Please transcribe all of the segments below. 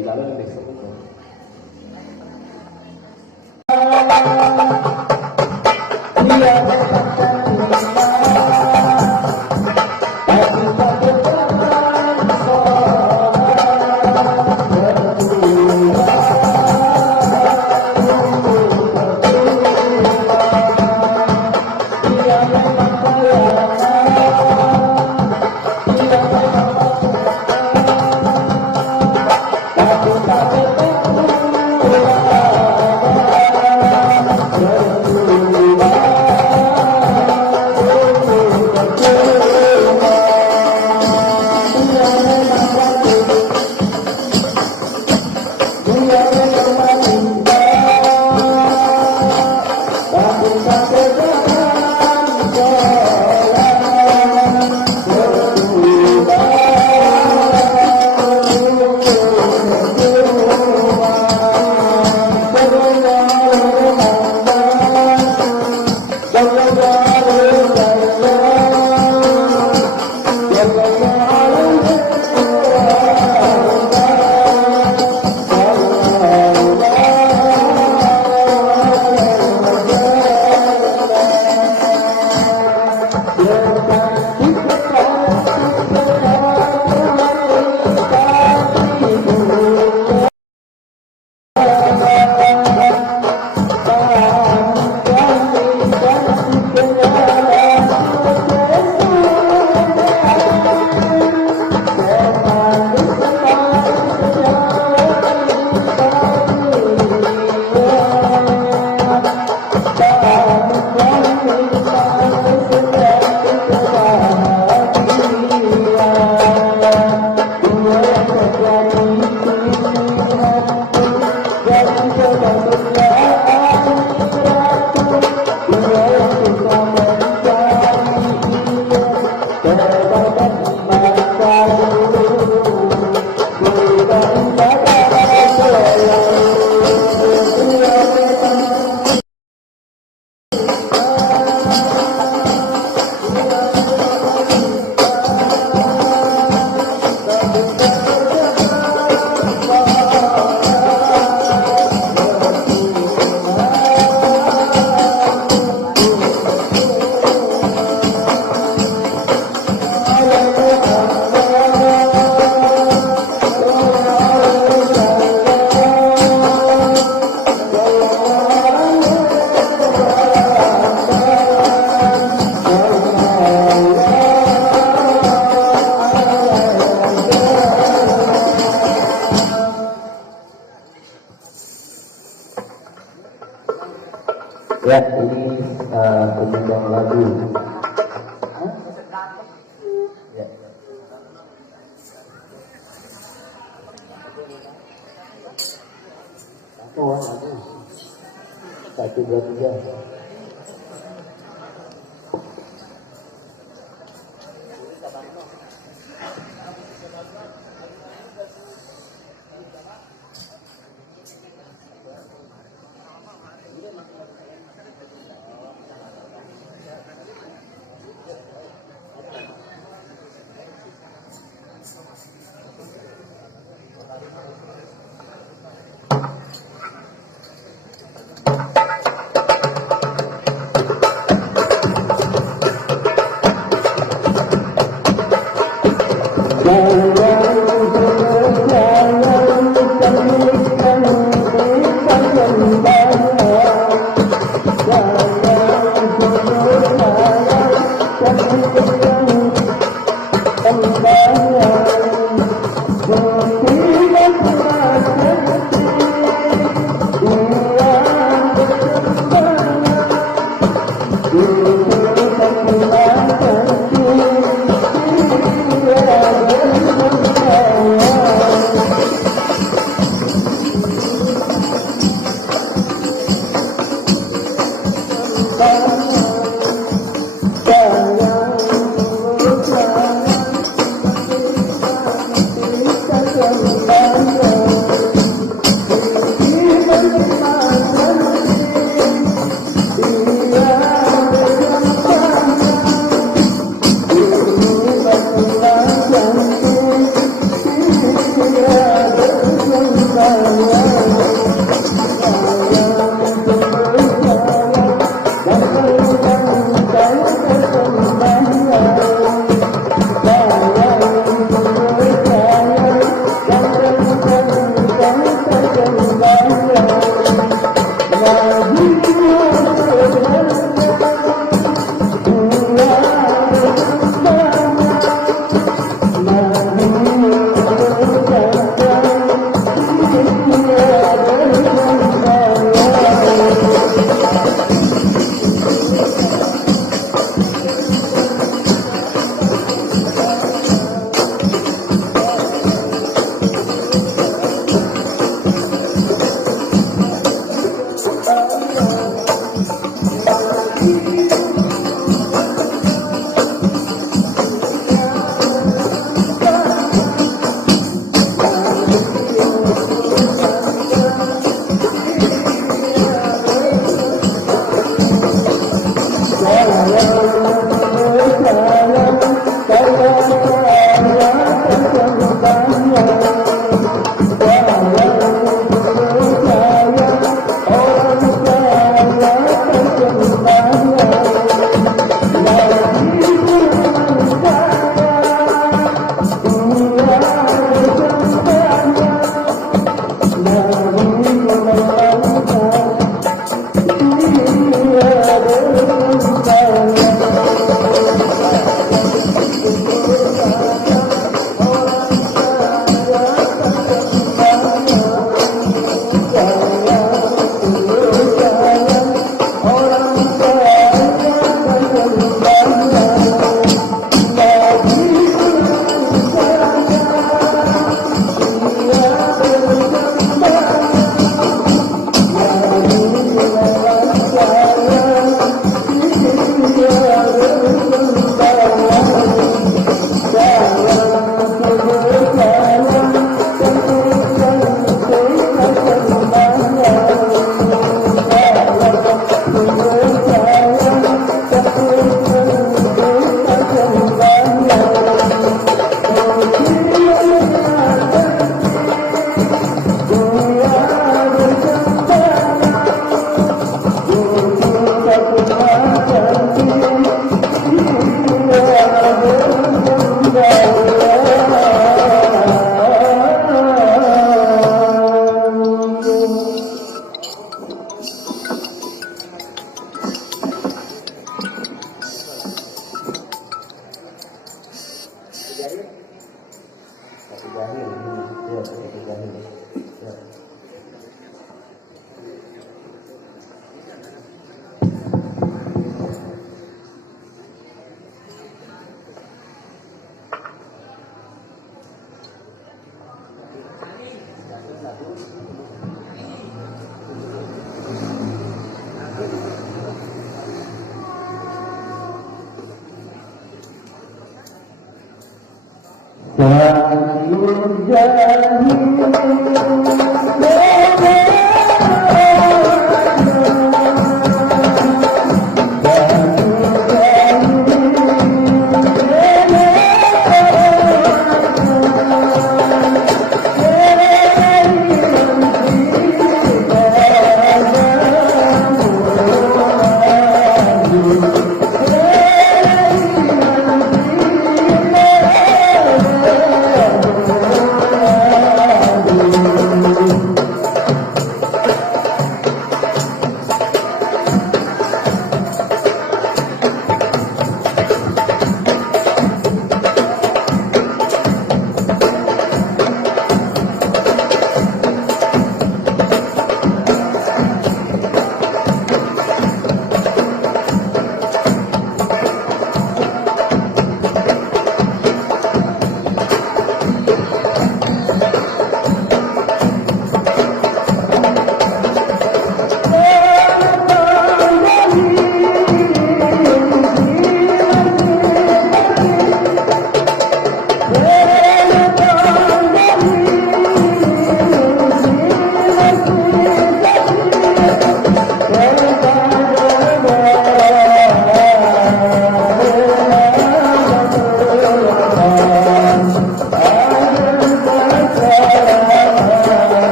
dilalui besok itu. Ya, ini penyumbang lagu. Ya. Satu, dua, tiga.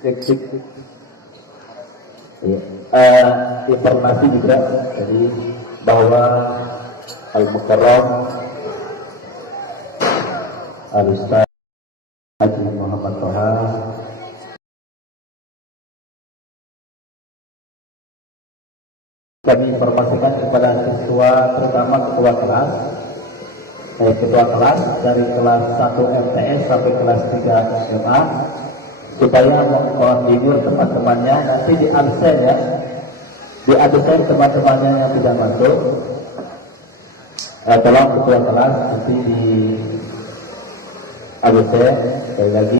cek. Ya. Informasi juga jadi bahwa Al-Mukarram Al-Ustaz Haji Muhammad Toha kami informasikan kepada siswa, terutama ketua kelas dari kelas 1 MTS sampai kelas 3 SMA, supaya menginur teman-temannya nanti di absen ya, di absen teman-temannya yang tidak masuk, tolong ketua kelas nanti di absen sekali lagi.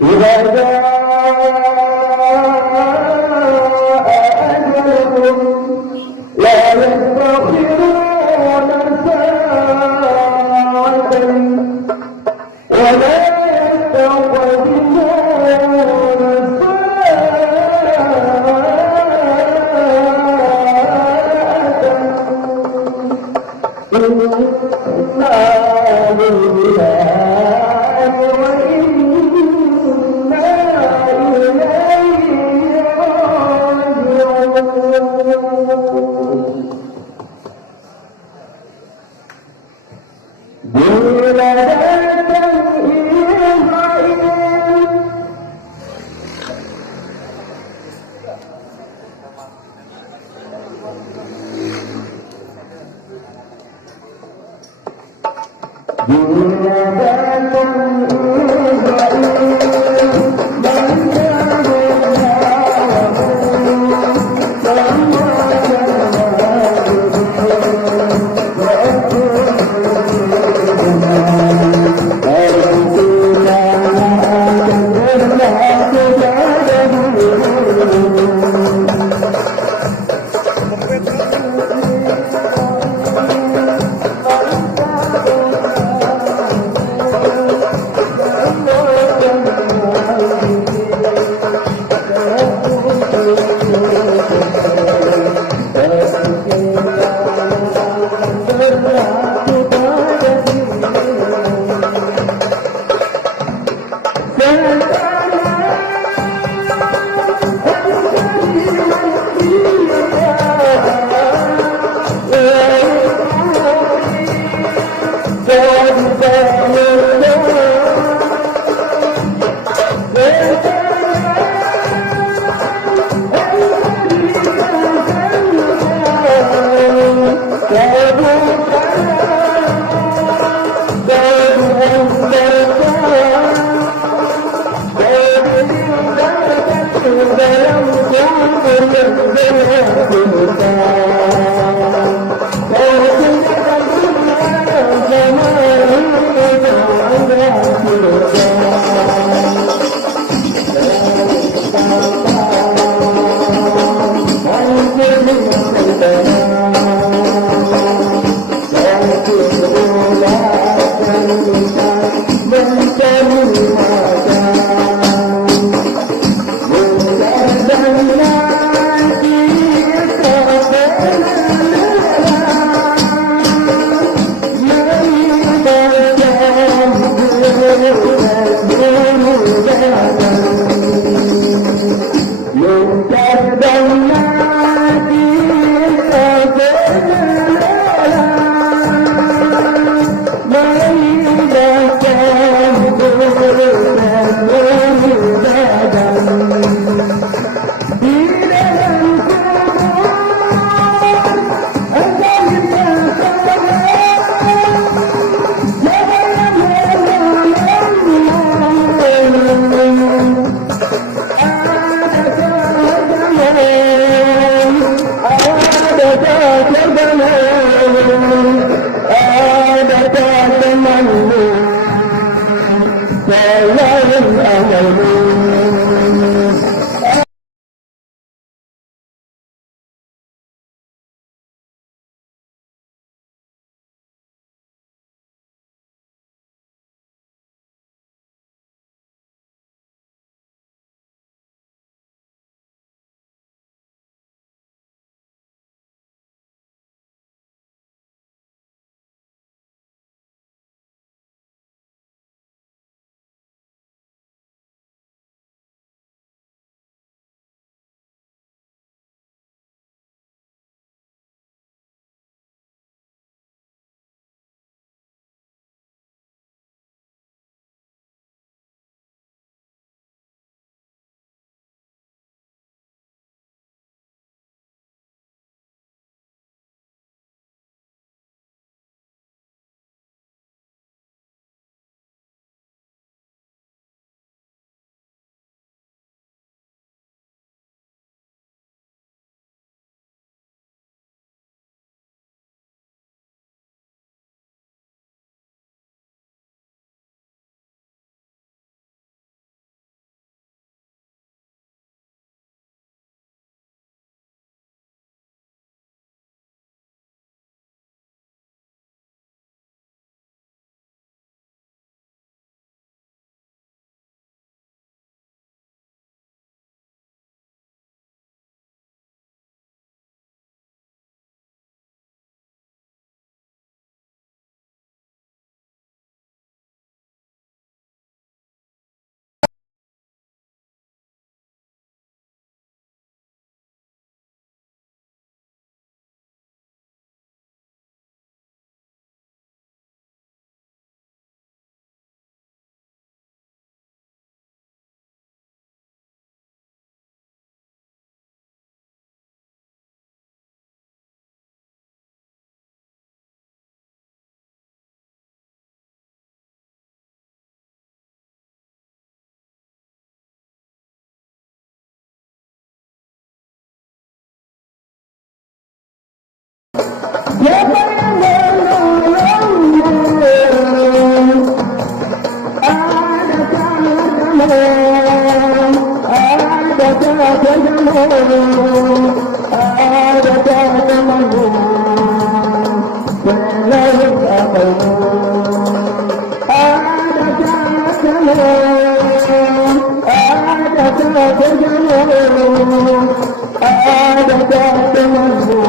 إذا جاء أجلهم لا يستأخرون ساعة ولا يستقدمون ساعة إنا لله وإنا إليه راجعون temanmu selain amalmu. Siapa yang menolongmu? Adakah kamu? Adakah temanmu? Adakah temanmu? Selain amalmu. Adakah kamu? Adakah temanmu? Adakah temanmu?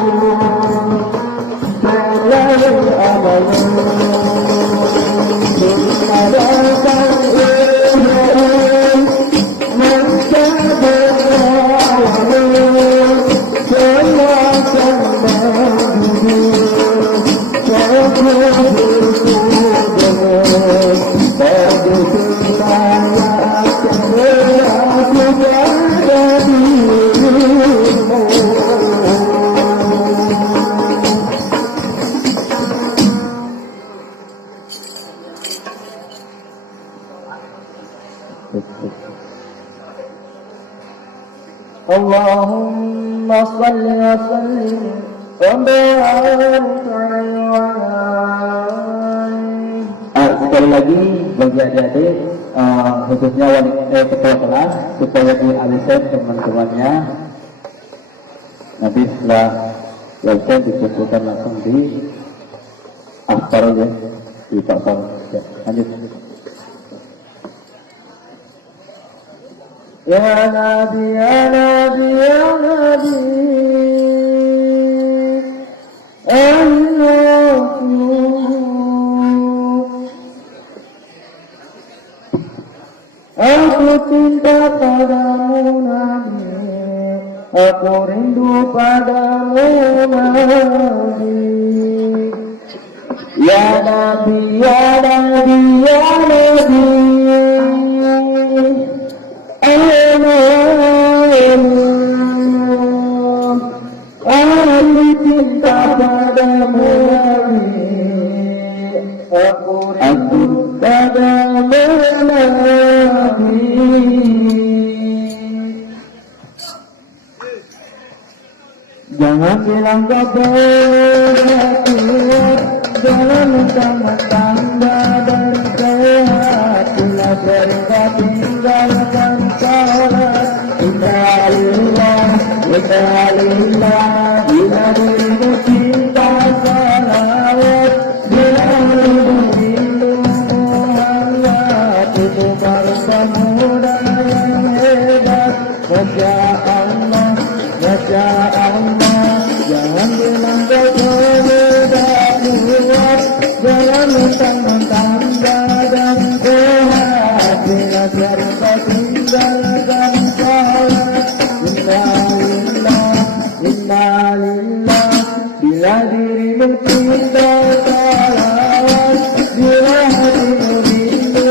Allahumma salli wa sallim wa barik sekali lagi bagi adik-adik khususnya wanita ketua kelas supaya dialihkan teman-temannya nanti setelah selesai dikumpulkan langsung di aspal ya di pasal ya, lanjut. Ya Nabi, ya Nabi, ya Nabi, aku cinta padamu Nabi, aku rindu padamu Nabi. Ya Nabi, ya Nabi, ya Nabi, aku cinta padamu Nabi, aku rindu padamu Nabi. Jangan bilang kau berhati, jalan utama tangga dan sehat, bila mereka tinggalkan sholat. Innalillah, innalillah, bila dirimu cinta salawat, bila dirimu rindu Muhammad, itu bangsa muda yang hebat. Masya Allah, Masya Allah, jangan bilang kau tidak kuat, jangan mentang-mentang badan sehat, bila mereka tinggalkan sholat. Innalillah, innalillah, bila dirimu cinta salawat, bila hatimu rindu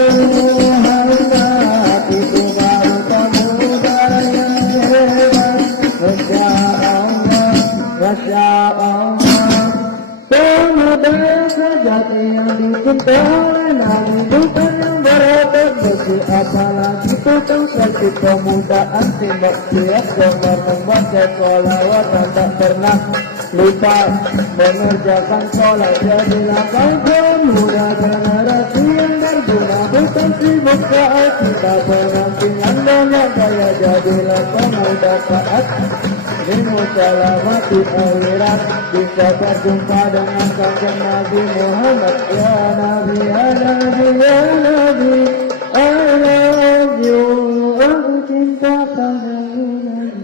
Muhammad, itu baru pemuda yang hebat. Masya Allah, Masya Allah, pemuda sejati yang dicinta oleh Nabi, bukan yang berotot besi, apalagi tukang sakit. Pemuda anti maksiat, gemar membaca sholawat dan tak pernah lupa mengerjakan sholat. Jadilah kau pemuda generasi yang berguna, bukan sibuk saat kita penampilan dan gaya. Jadilah pemuda taat, ilmu salamati akhirat, bisa berjumpa dengan kanjeng Nabi Muhammad. Ya Nabi, ya Nabi, ya Nabi, I love you, aku cinta padamu Nabi.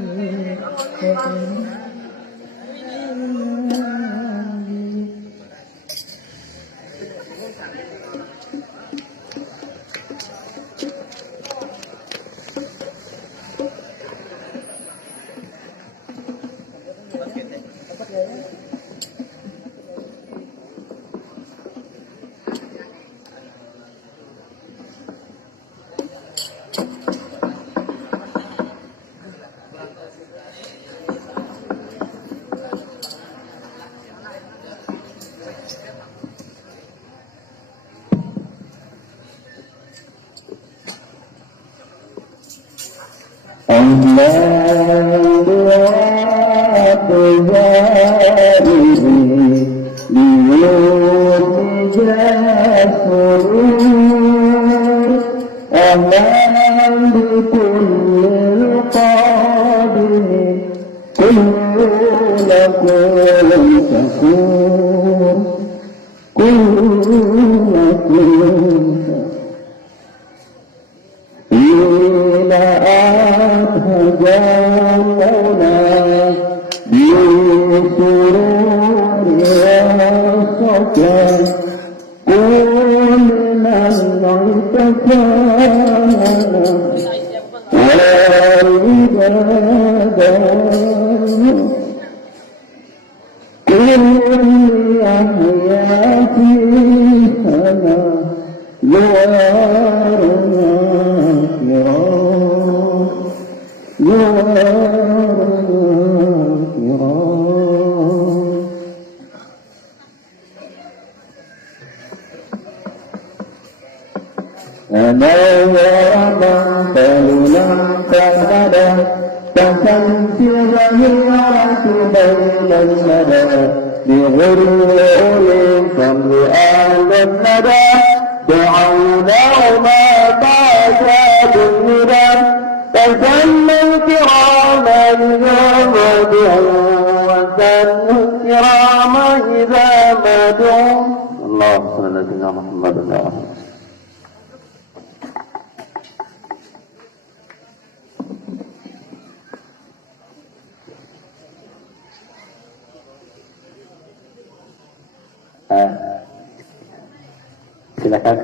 Silakan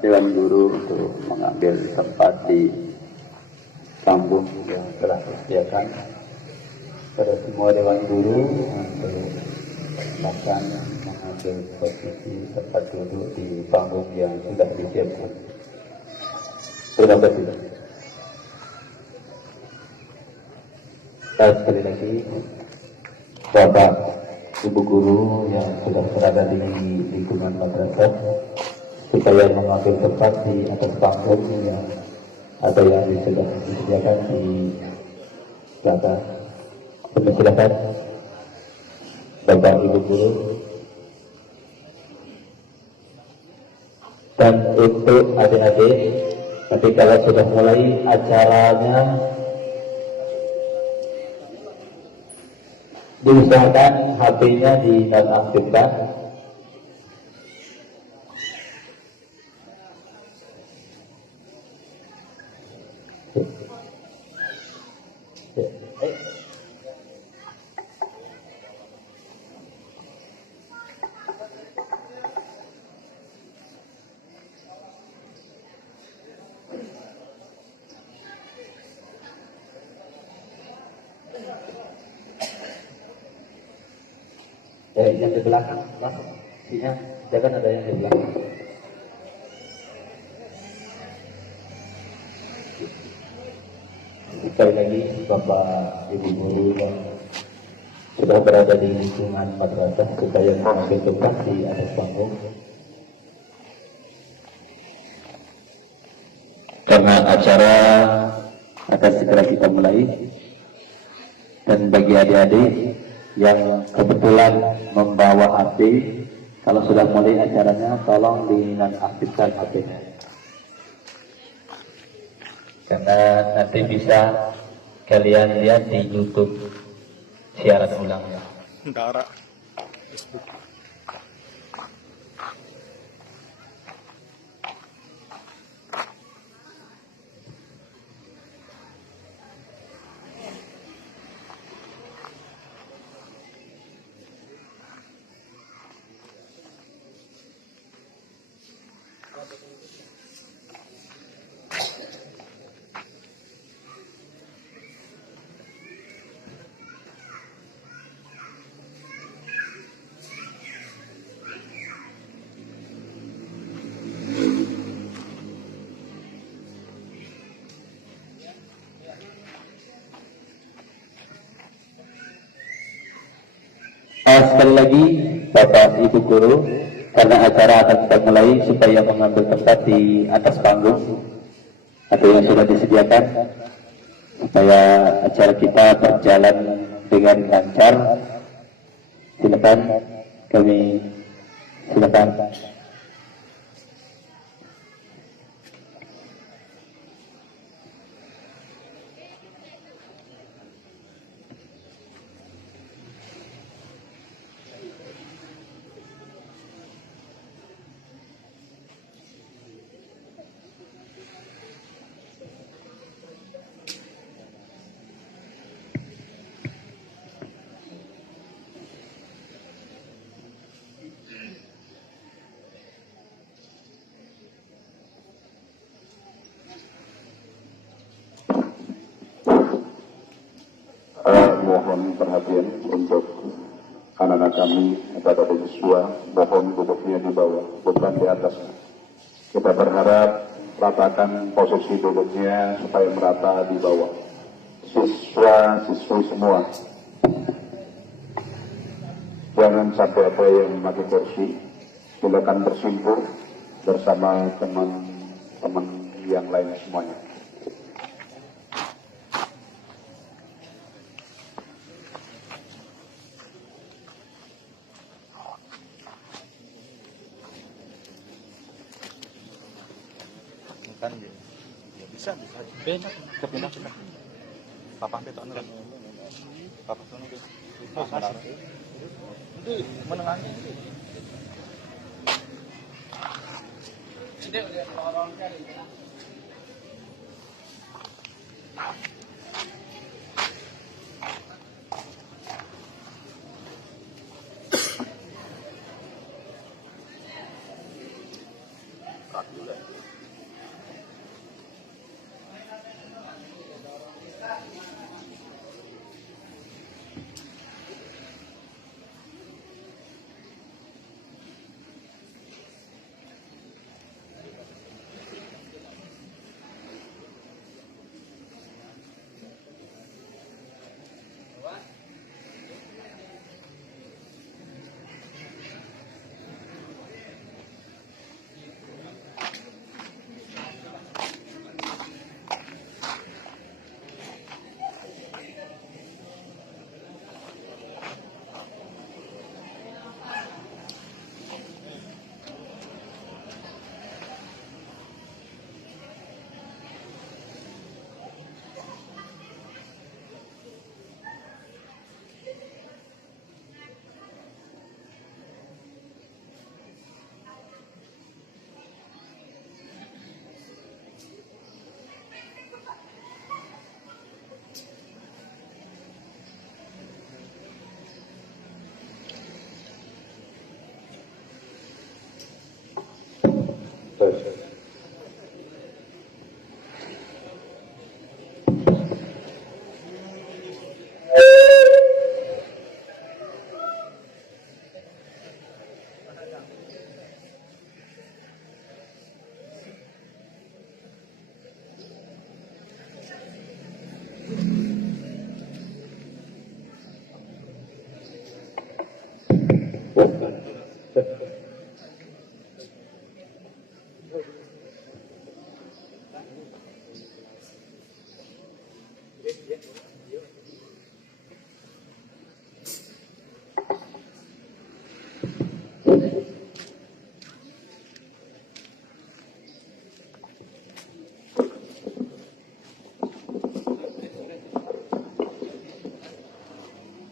Dewan Guru untuk mengambil tempat di panggung yang telah disediakan. Pada semua Dewan Guru untuk silakan mengambil posisi tempat duduk di panggung yang sudah disediakan. Terima kasih. Sekali lagi, Bapak Ibu Guru yang sudah berada di lingkungan madrasah supaya mengambil tempat di atas panggung yang ada yang sudah disediakan di belakang. Silakan Bapak Ibu Guru Dan untuk adik-adik, tapi kalau sudah mulai acaranya, diusahakan HP-nya dinonaktifkan. Yang di belakang, Mas, ya, jangan ada yang di belakang. Sekali lagi, Bapak Ibu Guru yang sudah berada di lingkungan madrasah supaya mengambil tugas di atas panggung. Karena acara akan segera kita mulai, dan bagi adik-adik yang kebetulan membawa HP, kalau sudah mulai acaranya tolong dinonaktifkan HP-nya, karena nanti bisa kalian lihat di YouTube siaran ulangnya. Darah. Sekali lagi Bapak Ibu Guru, karena acara akan kita mulai, supaya mengambil tempat di atas panggung atau yang sudah disediakan, supaya acara kita berjalan dengan lancar. Silakan, silakan. Mohon perhatian untuk anak-anak kami kepada siswa, mohon duduknya di bawah, bukan di atas. Kita berharap ratakan posisi duduknya supaya merata di bawah. Siswa-siswi semua, jangan sampai ada yang memakai kursi. Silakan bersimpul bersama teman-teman yang lain semuanya. Kan ya bisa pindah papa beto anu papa sono ke itu menengahnya itu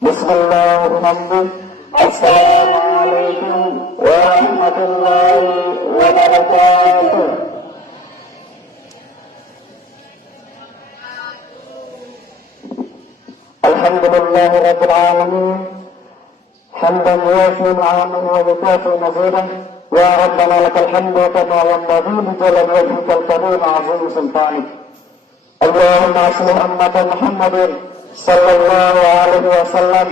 Bismillahirrahmanirrahim. Assalamualaikum warahmatullahi wabarakatuh. Alhamdulillahirabbil alamin. Hamdan yuwafi ni'amahu wa yukafi mazidah. Ya Rabbana lakal hamdu kama yanbaghi li jalali wajhikal karim 'azimi sultanik. Allahumma aslih ummata Muhammadin sallallahu alaihi wasallam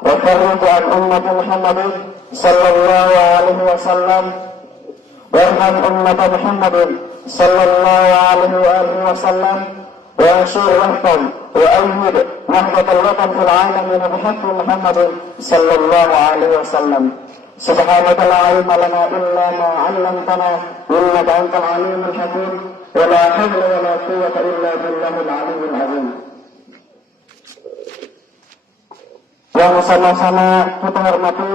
wa farrij an ummati Muhammadin sallallahu alaihi wasallam warham ummata Muhammadin sallallahu alaihi wasallam wa anshur rahmatan wa ayyid wahdatal watan fil alamin bihaqqi Muhammadin sallallahu alaihi wasallam. Subhanaka la ilma lana illa ma 'allamtana innaka antal alimul hakim wa la hawla wa la quwwata illa billahil aliyyil azim. Yang sama-sama kita hormati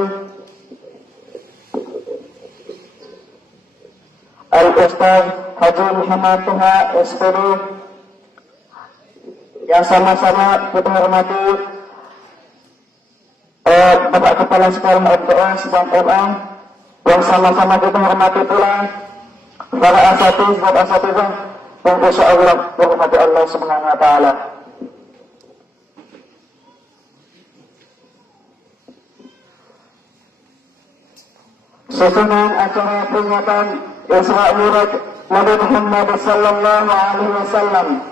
Al-Ustaz Haji Muhammad Toha SPD, yang sama-sama kita hormati Bapak Kepala Sekolah MTS dan MA, yang sama-sama kita hormati pula para asatiz dan asatizah yang insyaallah dirahmati Allah Subhanahu wa taala. Susunan acara peringatan Isra Mi'raj Nabi Muhammad sallallahu alaihi wasallam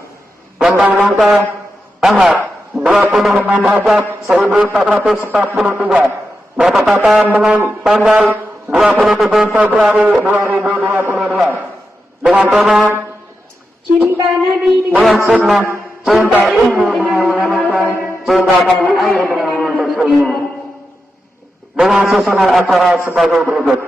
tanggal langkah Ahad 26 Rajab 1443 bertepatan dengan tanggal 27 Februari 2022 dengan tema Cinta Nabi Bulan Sunnah, cinta ibu dengan mengenalkan, cinta tanah air dengan menuntut ilmu. Dengan susunan acara sebagai berikut.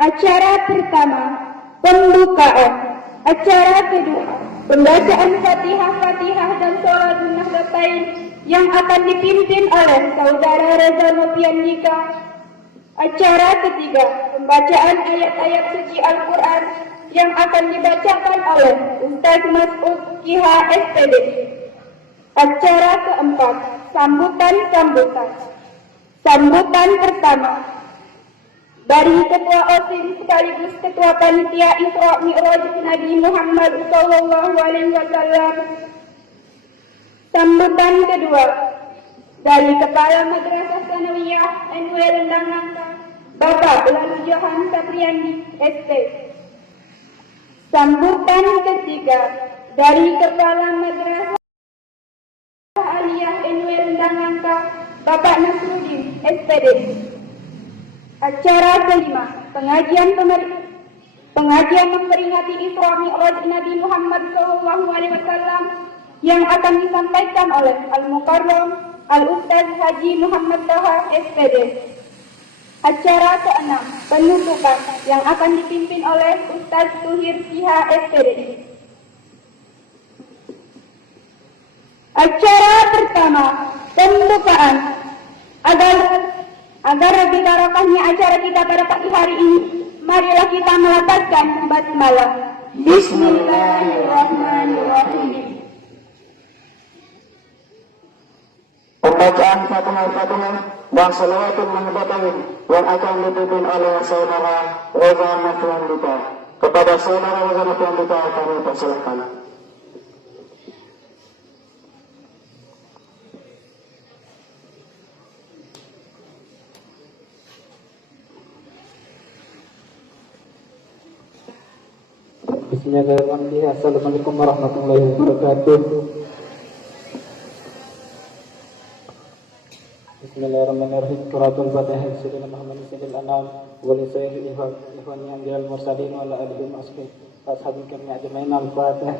Acara pertama, pembukaan. Acara kedua, pembacaan Fatihah dan sholat Nahdlatain yang akan dipimpin oleh Saudara Reza Nopian Nika. Acara ketiga, pembacaan ayat-ayat suci Al-Quran yang akan dibacakan oleh Ustaz Mas'ud Kiha SPD. Acara keempat, sambutan. Sambutan pertama dari Ketua OSIS sekaligus Ketua Panitia Isra Mi'raj Nabi Muhammad sallallahu alaihi wasallam. Sambutan kedua dari Kepala Madrasah Sanawiyah NW Lendang Nangka, Bapak Lalu Johan Sapriandi ST. Sambutan ketiga dari Kepala Madrasah Aliyah NW Lendang Nangka, Bapak Nasruddin SPD. Acara kelima, pengajian memperingati Isra Mi'raj Nabi Muhammad SAW yang akan disampaikan oleh Al-Mukarram Al-Ustaz Haji Muhammad Toha SPD. Acara keenam, penutupan yang akan dipimpin oleh Ustaz Tuhir Siha SPD. Acara pertama, pembukaan. Agar lebih barokahnya acara kita pada pagi hari ini, marilah kita melafazkan basmalah. Bismillahirrahmanirrahim. Pembacaan Fatihah dan Shalawatul Nahdlatain yang akan dipimpin oleh Saudara Reza Nopian Nika. Kepada Saudara Reza Nopian Nika kami persilakan. Bismillahirrahmanirrahim. Assalamualaikum warahmatullahi wabarakatuh. Bismillahirrahmanirrahim. Qur'atul Fatihah. Sayyidina Muhammad sayyidil anam wa li sayyidil ikhwan yang jalal mursalin wa ala alihi wa ashabihi kiram ajmain. Al-Fatihah.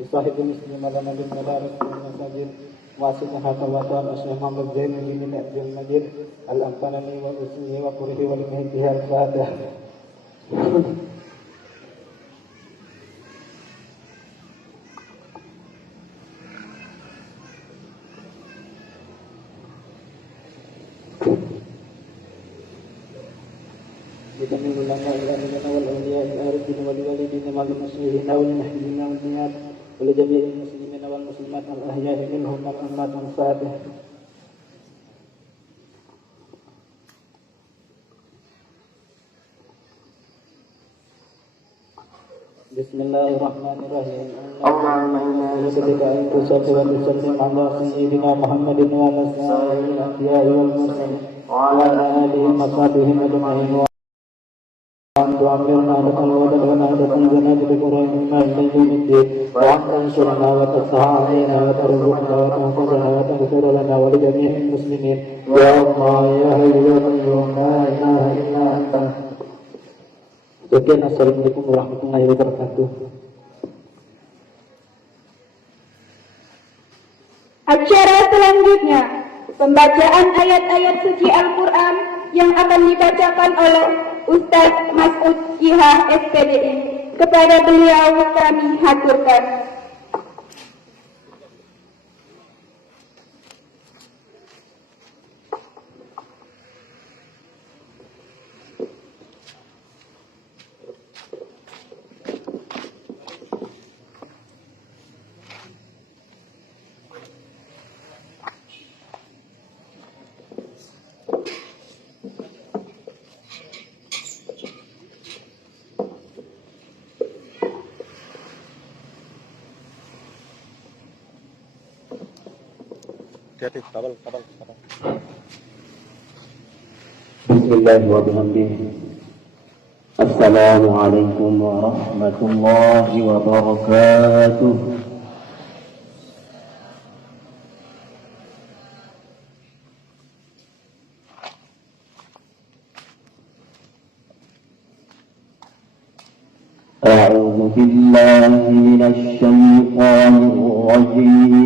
Bismillahirrahmanirrahim. Bismillahirrahmanirrahim. Wasitnya hatta wa ta'ala Syekh Muhammad Zainul Abidin Abdul Majid Al-Amtanani wa Usni wa Qurihi wa Limahdiha Al-Fatihah. Bitamil ulama al-amilana wal-awliya al-arifin wal-walidin wal-muslimin wal-muhyiddin wal-niyat wal-jami'il muslimin wal-muslimat al-ahya'i minhum wal-amwat al-Fatihah. Bismillahirrahmanirrahim. Allahumma inna nas'aluka an tusalli wa tusallim ala sayyidina Muhammadin wa ala sa'iril anbiya'i wal mursalin wa ala alihi wa sahbihi ajma'in wa an tu'ammirna lakal wadad wa na'adatan bi qur'anin ma ila yawmiddin wa an tansurna wa tastaa'ina wa tarzuqna wa tanfa'na wa taghfir lana wa li jami'il muslimin ya Allah ya hayyu ya qayyum la ilaha illa anta. Sekian, assalamualaikum warahmatullahi wabarakatuh. Acara selanjutnya, pembacaan ayat-ayat suci Al-Quran yang akan dibacakan oleh Ustaz Mas'ud Jihah SPDI. Kepada beliau kami haturkan. Hati-hati, kabel. Bismillahirrahmanirrahim. Assalamualaikum warahmatullahi wabarakatuh. A'udzu billahi minasy syaithanir rajim.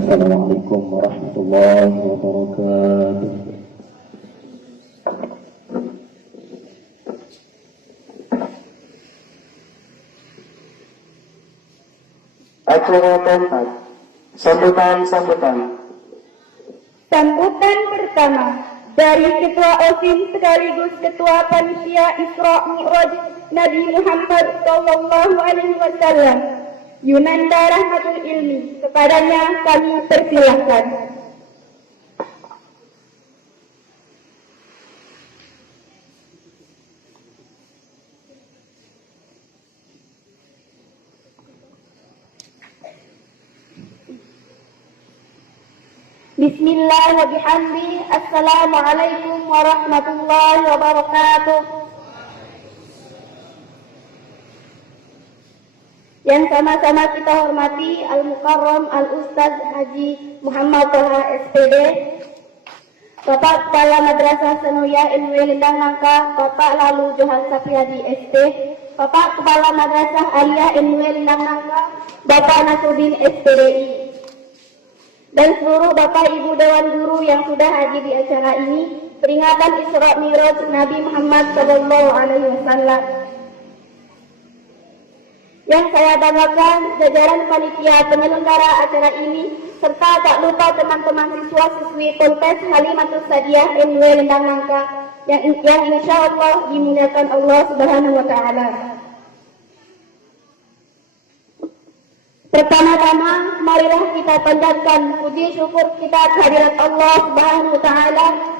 Assalamualaikum warahmatullahi wabarakatuh. Acara keempat, sambutan. Sambutan pertama dari Ketua OSIM sekaligus Ketua Panitia Isra Mi'raj Nabi Muhammad Sallallahu Alaihi Wasallam, Yunanda Rahmatul Ilmi. Kepadanya kami persilahkan. Bismillah wa bihamdi. Assalamualaikum warahmatullahi wabarakatuh. Yang sama-sama kita hormati Al-Mukarram Al-Ustaz Haji Muhammad Toha SPD, Bapak Kepala Madrasah Sanawiyah Ilmu Lindang Nangka, Bapak Lalu Johar Sapriyadi ST, Bapak Kepala Madrasah Aliyah Ilmu Lindang Nangka, Bapak Nasruddin SPDI, dan seluruh Bapak Ibu Dewan Guru yang sudah hadir di acara ini, peringatan Isra Mi'raj Nabi Muhammad SAW. Yang saya banggakan jajaran panitia penyelenggara acara ini, serta tak lupa teman-teman siswa-siswi Polpes Halimatus Sadiah MW Lendang Nangka yang insya Allah dimuliakan Allah Subhanahu Wa Taala. Pertama-tama, marilah kita panjatkan puji syukur kita kehadirat Allah Subhanahu Wa Taala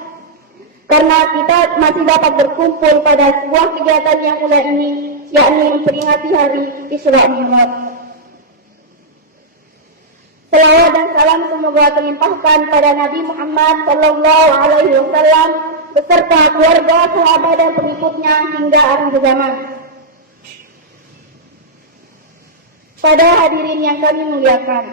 karena kita masih dapat berkumpul pada sebuah kegiatan yang mulia ini, yakni memperingati hari Isra Mi'raj. Selawat dan salam semoga terlimpahkan pada Nabi Muhammad Sallallahu Alaihi Wasallam beserta keluarga, sahabat dan pengikutnya hingga akhir zaman. Pada hadirin yang kami muliakan,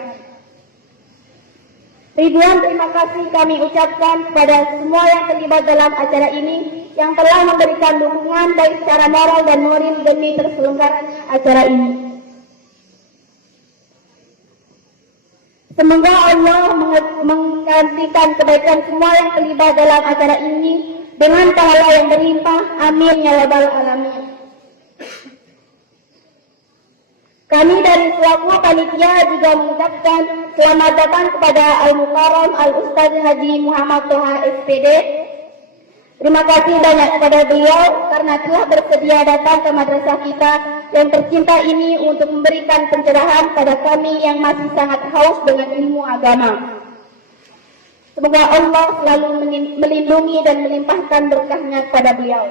ribuan terima kasih kami ucapkan kepada semua yang terlibat dalam acara ini yang telah memberikan dukungan baik secara moral dan moral demi terselenggaranya acara ini. Semoga Allah menggantikan kebaikan semua yang terlibat dalam acara ini dengan pahala yang berlimpah. Amin ya rabbal alamin. Kami dari selaku panitia juga mengucapkan selamat datang kepada Al-Mukarram Al-Ustaz Haji Muhammad Toha SPD. Terima kasih banyak kepada beliau karena telah bersedia datang ke madrasah kita yang tercinta ini untuk memberikan pencerahan pada kami yang masih sangat haus dengan ilmu agama. Semoga Allah selalu melindungi dan melimpahkan berkahnya kepada beliau.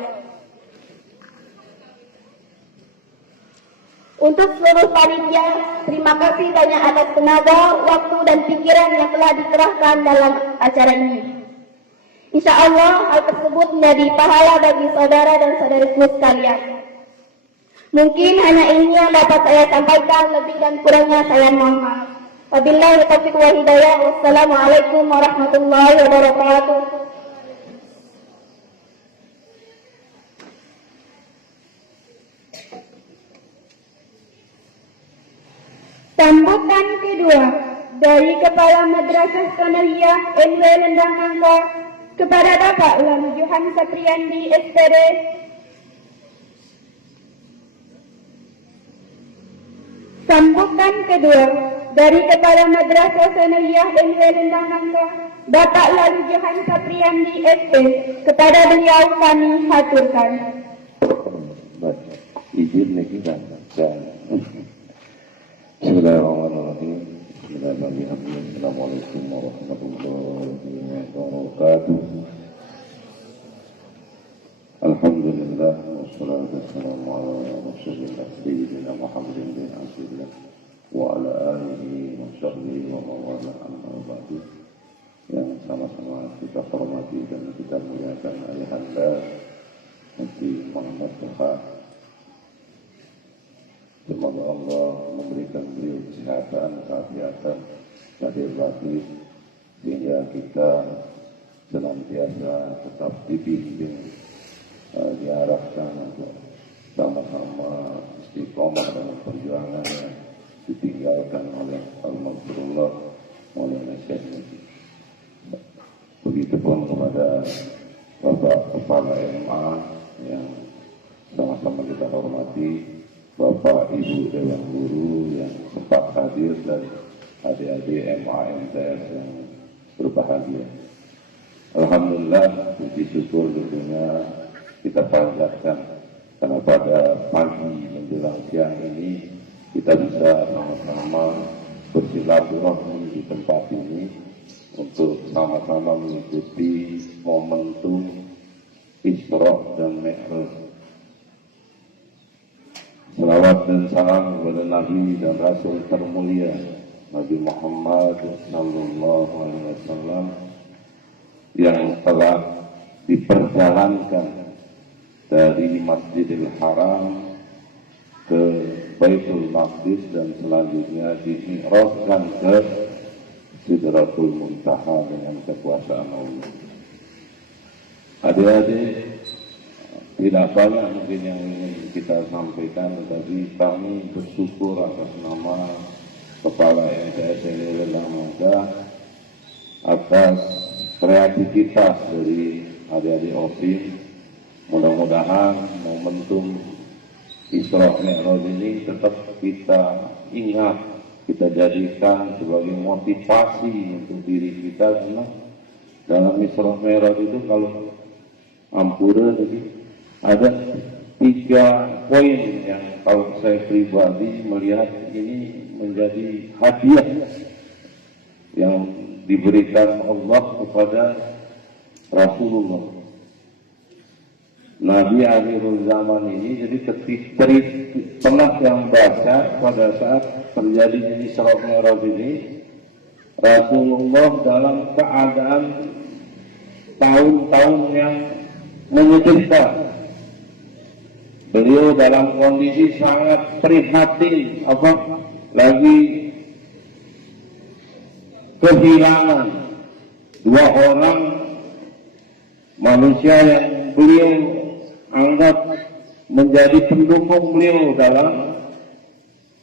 Untuk seluruh panitia, terima kasih banyak atas tenaga, waktu, dan pikiran yang telah dikerahkan dalam acara ini. Insya Allah, hal tersebut menjadi pahala bagi saudara dan saudariku sekalian. Mungkin hanya ini yang dapat saya sampaikan, lebih dan kurangnya saya mohon maaf. Wabillahi taufiq wal hidayah. Wassalamualaikum warahmatullahi wabarakatuh. Sambutan kedua dari Kepala Madrasah Sanawiyah NW Lendang Angka kepada Bapak Lalu Johan Sapriandi SPD. Sambutan kedua dari Kepala Madrasah Sanawiyah NW Lendang Angka Bapak Lalu Johan Sapriandi SP. Kepada beliau kami haturkan. Izin lagi kan? Bismillahirrahmanirrahim. Bismillahirrahmanirrahim. Assalamualaikum warahmatullahi wabarakatuh. Alhamdulillah wassalatu wassalamu ala Rasulillah Sayyidina Muhammadin bin Abdillah wa ala alihi wa sahbihi wa mawala amma ba'du. Yang sama-sama kita hormati dan kita muliakan ayahanda Nabi Muhammad SAW. Semoga Allah memberikan beliau kesehatan, keselamatan, lahir batin, sehingga kita senantiasa tetap dibimbing, diarahkan untuk sama-sama istiqomah dalam perjuangan yang ditinggalkan oleh Al-Maghfurullah Maulana Syekh Nabi. Begitupun kepada Bapak Kepala MA yang sama-sama kita hormati, Bapak Ibu Dewan Guru yang sempat hadir dan adik-adik MA/MTS yang berbahagia. Alhamdulillah, puji syukur tentunya kita panjatkan karena pada pagi menjelang siang ini kita bisa sama-sama bersilaturahmi di tempat ini untuk sama-sama mengikuti momentum Isra dan Mi'raj. Salawat dan salam kepada Nabi dan Rasul termulia Nabi Muhammad sallallahu alaihi wasallam yang telah diperjalankan dari Masjidil Haram ke Baitul Maqdis dan selanjutnya dimi'rajkan ke Sidratul Muntaha dengan kekuasaan Allah. Adik-adik, tidak banyak mungkin yang ingin kita sampaikan, tetapi kami bersyukur atas nama Kepala MTS Lendang Angka atas kreativitas dari adik-adik OSIM. Mudah-mudahan momentum Isra Mi'raj ini tetap kita ingat, kita jadikan sebagai motivasi untuk diri kita, karena dalam Isra Mi'raj itu kalau ampura tadi ada 3 poin yang kalau saya pribadi melihat ini menjadi hadiah yang diberikan Allah kepada Rasulullah Nabi akhirul zaman ini. Jadi ketika pernah yang baca pada saat terjadinya Isra Mi'raj ini, Rasulullah dalam keadaan tahun-tahun yang menyedihkan. Beliau dalam kondisi sangat prihatin, lagi kehilangan 2 orang manusia yang beliau anggap menjadi pendukung beliau dalam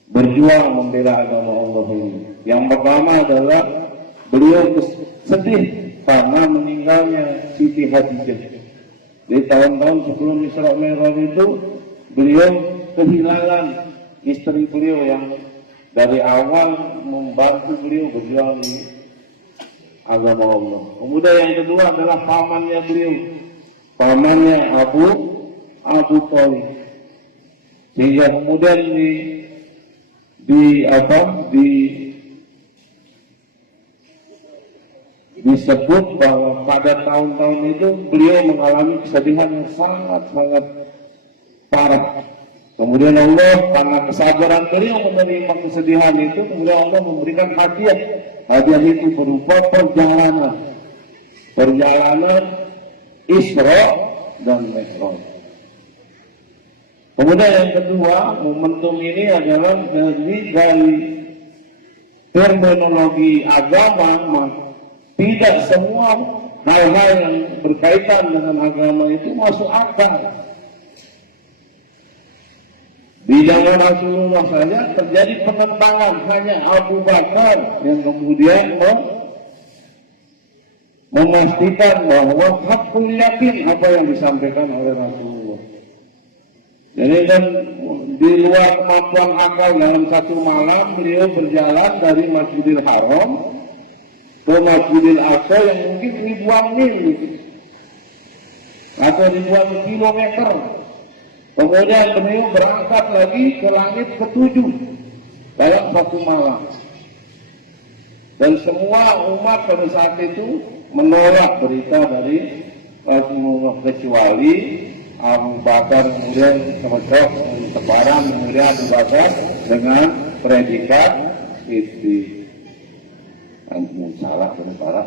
berjuang membela agama Allah ini. Yang pertama adalah beliau sedih karena meninggalnya Siti Khadijah. Di tahun-tahun sebelum Isra Mi'raj itu beliau kehilangan istri beliau yang dari awal membantu beliau berjuang di agama Allah. Kemudian yang kedua adalah pamannya beliau, pamannya Abu Thalib. sehingga kemudian disebut bahwa pada tahun-tahun itu beliau mengalami kesedihan yang sangat-sangat parah. Kemudian Allah karena kesabaran beliau menerima kesedihan itu, kemudian Allah memberikan hadiah. Hadiah itu berupa perjalanan Isra dan Mi'raj. Kemudian yang kedua, momentum ini adalah dari terminologi agama, tidak semua hal-hal yang berkaitan dengan agama itu masuk akal. Di zaman Rasulullah saja terjadi penentangan, hanya Abu Bakar yang kemudian memastikan bahwa hakul yakin apa yang disampaikan oleh Rasulullah. Jadi kan di luar kemampuan akal, dalam satu malam beliau berjalan dari Masjidil Haram ke Masjidil Aqsa yang mungkin ribuan mil atau ribuan kilometer. Kemudian beliau berangkat lagi ke langit ketujuh dalam satu malam. Dan semua umat pada saat itu menolak berita dari Rasulullah kecuali Abu Bakar, kemudian termasuk sebarang kemudian Abu Bakar dengan predikat itu salah parah.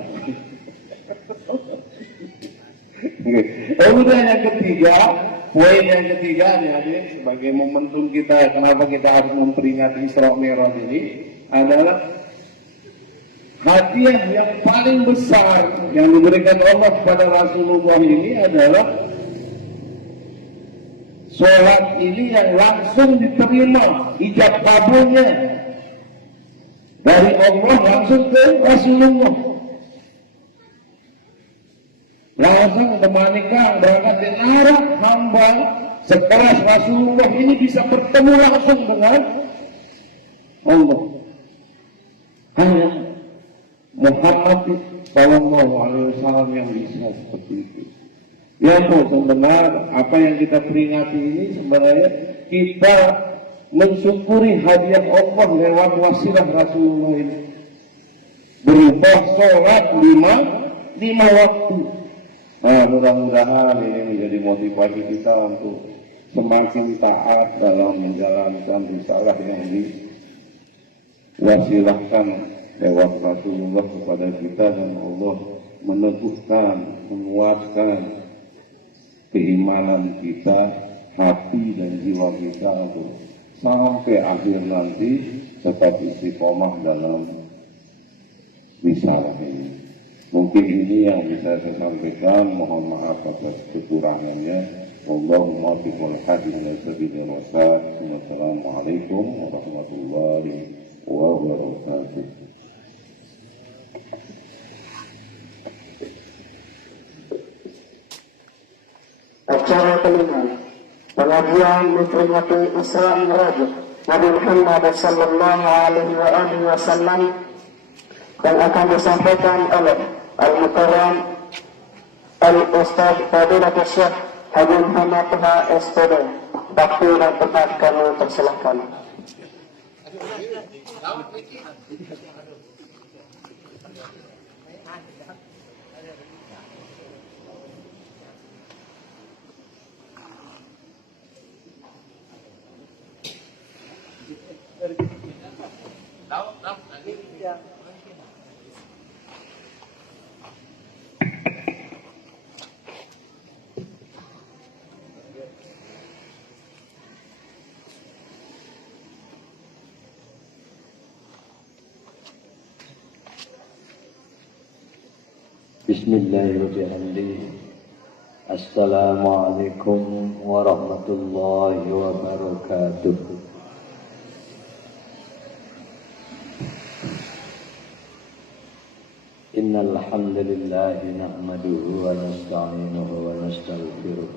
Kemudian yang ketiga, poin yang ketiga nih, sebagai momentum kita, kenapa kita harus memperingati Isra Mi'raj ini adalah hadiah yang paling besar yang diberikan Allah kepada Rasulullah ini adalah sholat ini yang langsung diterima, ijab kabulnya dari Allah langsung ke Rasulullah. Langsung kemanikan berangkat di arah hamba sekelas Rasulullah ini bisa bertemu langsung dengan Allah. Hanya Muhammad Sallallahu Alaihi Wasallam yang bisa seperti itu. Ya Bu, sebenarnya apa yang kita peringati ini sebenarnya kita mensyukuri hadiah Allah lewat wasilah Rasulullah ini berupa sholat lima waktu. Nah, mudah-mudahan ini menjadi motivasi kita untuk semakin taat dalam menjalankan risalah yang diwasilahkan lewat Rasulullah kepada kita, dan Allah meneguhkan, menguatkan keimanan kita, hati dan jiwa kita untuk sampai akhir nanti tetap istiqomah dalam risalah ini. Mungkin ini yang bisa saya sampaikan. Mohon maaf atas kekurangannya. Allahumma biqul hadi min sabidil wasat. Wassalamualaikum warahmatullahi wabarakatuh. Acara kelima, pengajian memperingati Isra Mi'raj Nabi Muhammad sallallahu alaihi wasallam yang akan disampaikan oleh Al-Mukarram Al-Ustaz Fadilatul Syekh Haji Muhammad Taha SPD. Waktu dan tempat kami persilahkan. Bismillahirrahmanirrahim. Assalamualaikum warahmatullahi wabarakatuh. Innal hamdalillah nahmaduhu wa nasta'inuhu wa nastaghfiruh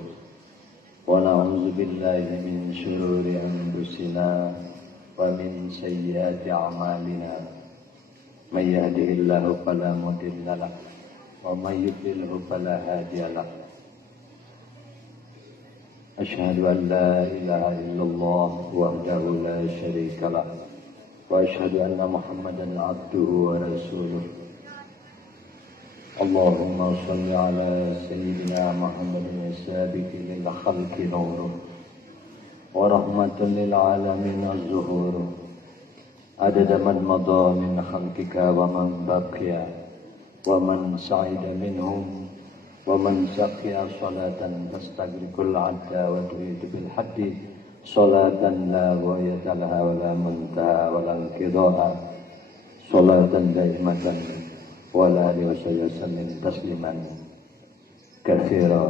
wa na'udzu billahi min shururi anfusina wa min sayyiati a'malina. May yahdihillahu fala mudilla lahu wa may yudlilhu fala hadiya lahu. أشهد أن لا إله إلا الله وحده لا شريك له وأشهد أن محمدا عبده ورسوله اللهم صل على سيدنا محمد السابق للخلق نوره ورحمة للعالمين الظهور عدد من مضى من خلقك ومن بقي ومن سعد منهم ومن سقي صلاة تستغرق العدى وتريد بالحد صلاة لا غاية لها ولا منتهى ولا انقضاء صلاة دائمة ولا وسلم تسليما كثيرا.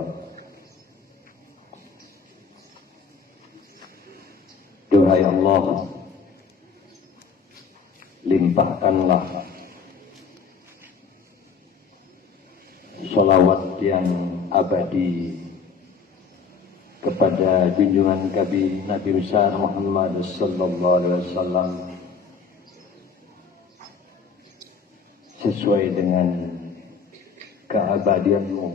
Duhai Allah, limpahkanlah sholawat yang abadi kepada junjungan kami Nabi besar Muhammad sallallahu alaihi wasallam sesuai dengan keabadianmu.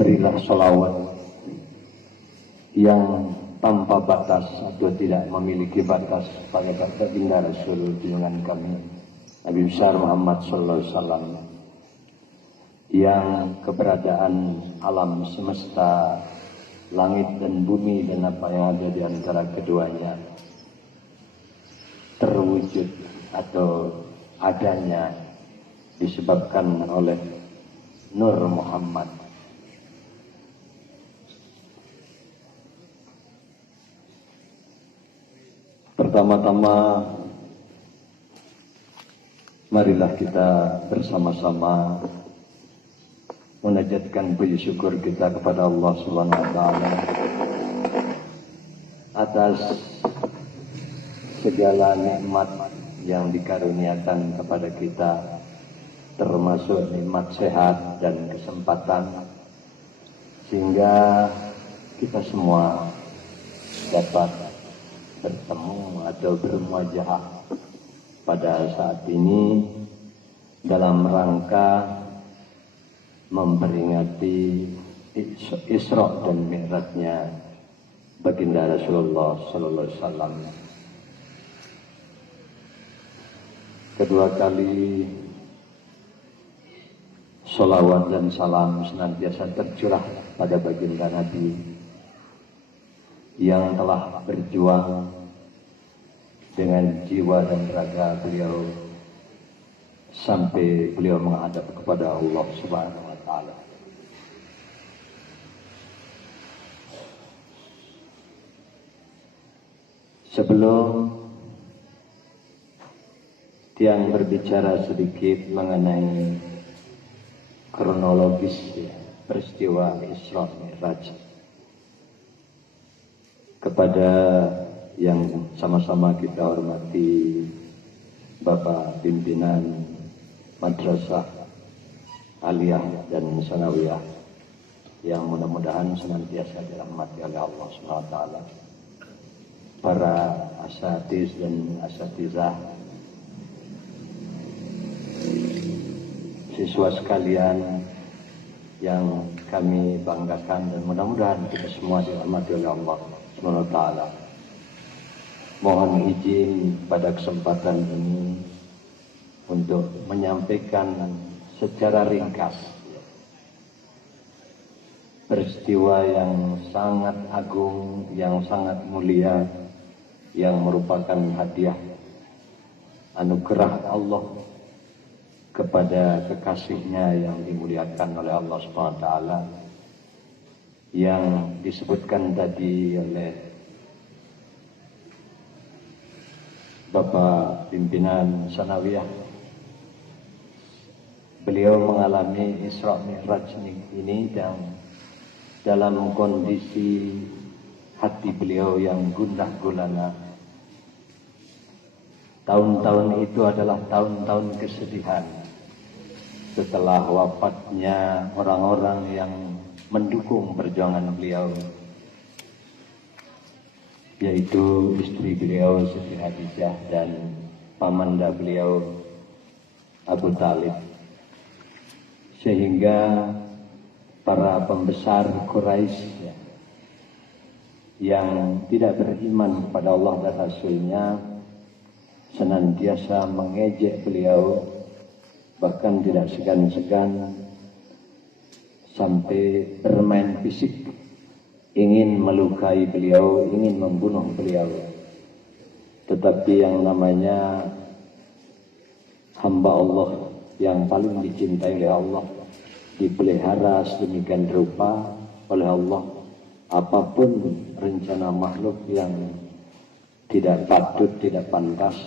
Berilah sholawat yang tanpa batas atau tidak memiliki batas pada baginda Rasul junjungan kami Nabi besar Muhammad sallallahu alaihi wasallam yang keberadaan alam semesta, langit dan bumi dan apa yang ada di antara keduanya terwujud atau adanya disebabkan oleh Nur Muhammad. Pertama-tama marilah kita bersama-sama menajatkan puji syukur kita kepada Allah Subhanahu wa taala atas segala nikmat yang dikaruniakan kepada kita, termasuk nikmat sehat dan kesempatan, sehingga kita semua dapat bertemu atau bermuajahah pada saat ini dalam rangka memperingati Isra dan Mi'rajnya baginda Rasulullah sallallahu alaihi wasallam. Kedua kali sholawat dan salam senantiasa tercurah pada baginda Nabi yang telah berjuang dengan jiwa dan raga beliau sampai beliau menghadap kepada Allah Subhanahu wa taala. Sebelum Tiang berbicara sedikit mengenai kronologis peristiwa Isra Mi'raj kepada yang sama-sama kita hormati Bapak Pimpinan Madrasah Aliyah dan Sanawiyah yang mudah-mudahan senantiasa dirahmati oleh Allah SWT, para asatiz dan asatizah, siswa sekalian yang kami banggakan, dan mudah-mudahan kita semua dirahmati oleh Allah SWT. Mohon izin pada kesempatan ini untuk menyampaikan secara ringkas peristiwa yang sangat agung, yang sangat mulia, yang merupakan hadiah anugerah Allah kepada kekasihnya yang dimuliakan oleh Allah SWT, yang disebutkan tadi oleh Bapak Pimpinan Sanawiyah. Beliau mengalami Isra Mi'raj ini dan dalam kondisi hati beliau yang gundah gulana. Tahun-tahun itu adalah tahun-tahun kesedihan setelah wafatnya orang-orang yang mendukung perjuangan beliau, yaitu istri beliau Siti Khadijah dan pamanda beliau Abu Talib, sehingga para pembesar Quraisy ya, yang tidak beriman kepada Allah dan Rasulnya senantiasa mengejek beliau, bahkan tidak segan-segan sampai bermain fisik, ingin melukai beliau, ingin membunuh beliau. Tetapi yang namanya hamba Allah yang paling dicintai oleh Allah, dipelihara sedemikian rupa oleh Allah. Apapun rencana makhluk yang tidak patut, tidak pantas,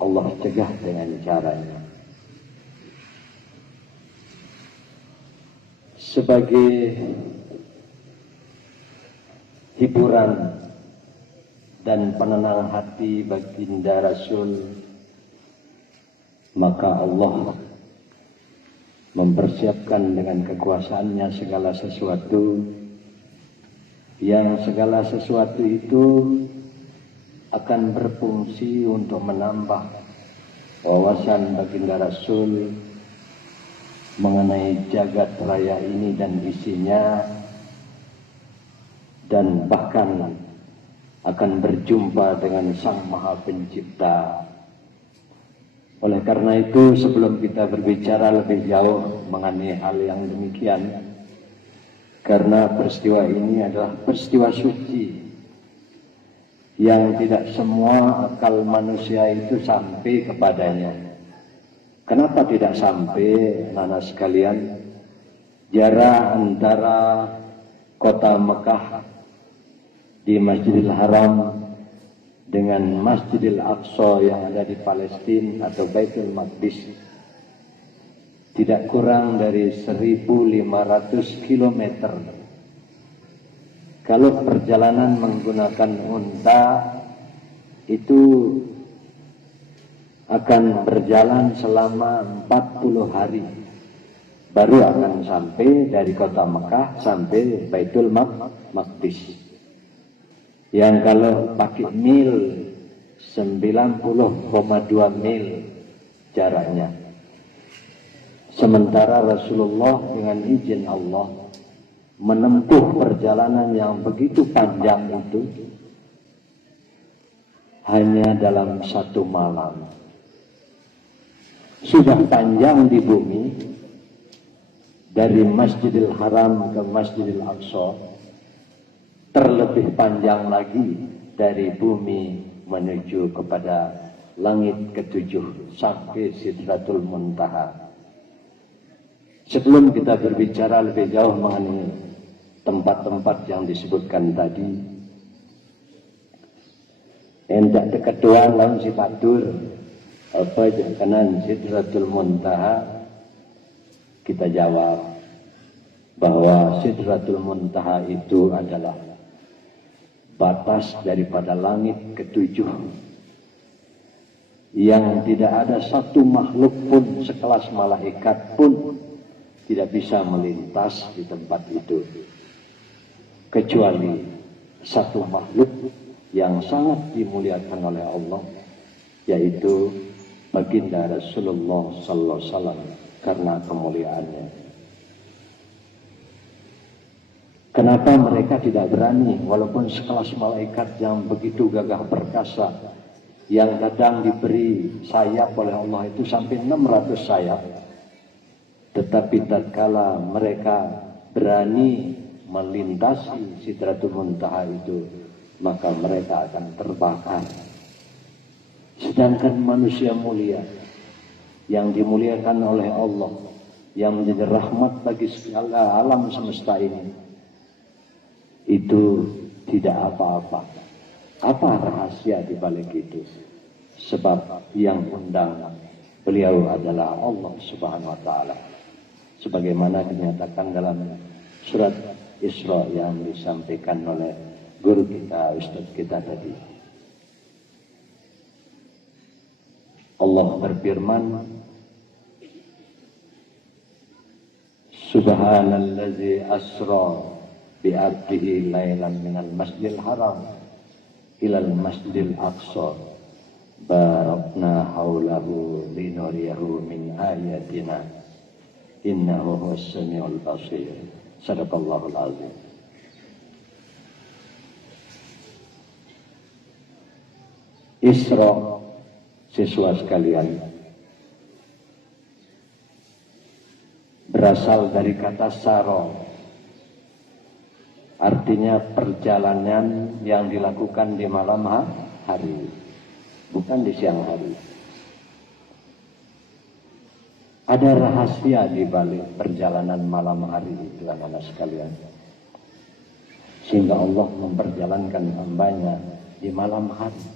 Allah cegah dengan caranya. Sebagai hiburan dan penenang hati baginda Rasul, maka Allah mempersiapkan dengan kekuasaannya segala sesuatu, yang segala sesuatu itu akan berfungsi untuk menambah wawasan baginda Rasul mengenai jagat raya ini dan isinya, dan bahkan akan berjumpa dengan Sang Maha Pencipta. Oleh karena itu, sebelum kita berbicara lebih jauh mengenai hal yang demikian, karena peristiwa ini adalah peristiwa suci yang tidak semua akal manusia itu sampai kepadanya. Kenapa tidak sampai, anak sekalian? Jarak antara kota Mekah di Masjidil Haram dengan Masjidil Aqsa yang ada di Palestina atau Baitul Maqdis tidak kurang dari 1.500 km. Kalau perjalanan menggunakan unta itu akan berjalan selama 40 hari baru akan sampai dari kota Mekah sampai Baitul Maqdis. Yang kalau pakai mil 90,2 mil jaraknya. Sementara Rasulullah dengan izin Allah menempuh perjalanan yang begitu panjang itu hanya dalam 1 malam. Sudah panjang di bumi, dari Masjidil Haram ke Masjidil Aqsa, terlebih panjang lagi dari bumi menuju kepada langit ke-7 sampai Sidratul Muntaha. Sebelum kita berbicara lebih jauh mengenai tempat-tempat yang disebutkan tadi, endak dekat doang lawan si Batur, apa kanan Sidratul Muntaha, kita jawab bahwa Sidratul Muntaha itu adalah batas daripada langit ke-7 yang tidak ada satu makhluk pun sekelas malaikat pun tidak bisa melintas di tempat itu, kecuali satu makhluk yang sangat dimuliakan oleh Allah, yaitu baginda Rasulullah sallallahu alaihi wasallam karena kemuliaannya. Kenapa mereka tidak berani walaupun sekelas malaikat yang begitu gagah perkasa, yang kadang diberi sayap oleh Allah itu sampai 600 sayap, tetapi tatkala mereka berani melintasi Sidratul Muntaha itu, maka mereka akan terbakar. Sedangkan manusia mulia yang dimuliakan oleh Allah, yang menjadi rahmat bagi segala alam semesta ini, itu tidak apa-apa. Apa rahasia di balik itu? Sebab yang undang beliau adalah Allah Subhanahu wa taala. Sebagaimana dinyatakan dalam surat Isra yang disampaikan oleh guru kita, ustaz kita tadi. Allah berfirman, Subhanallazi asra bi'abdihi laylan minal masjidil haram ilal masjidil aqsa barakna haulahu linuriyahu min ayatina innahu huwas samiul basir. Sadaqallahul azim. Isra, siswa sekalian, berasal dari kata saro, artinya perjalanan yang dilakukan di malam hari, bukan di siang hari. Ada rahasia di balik perjalanan malam hari itu, anak-anak sekalian, sehingga Allah memperjalankan hambanya di malam hari.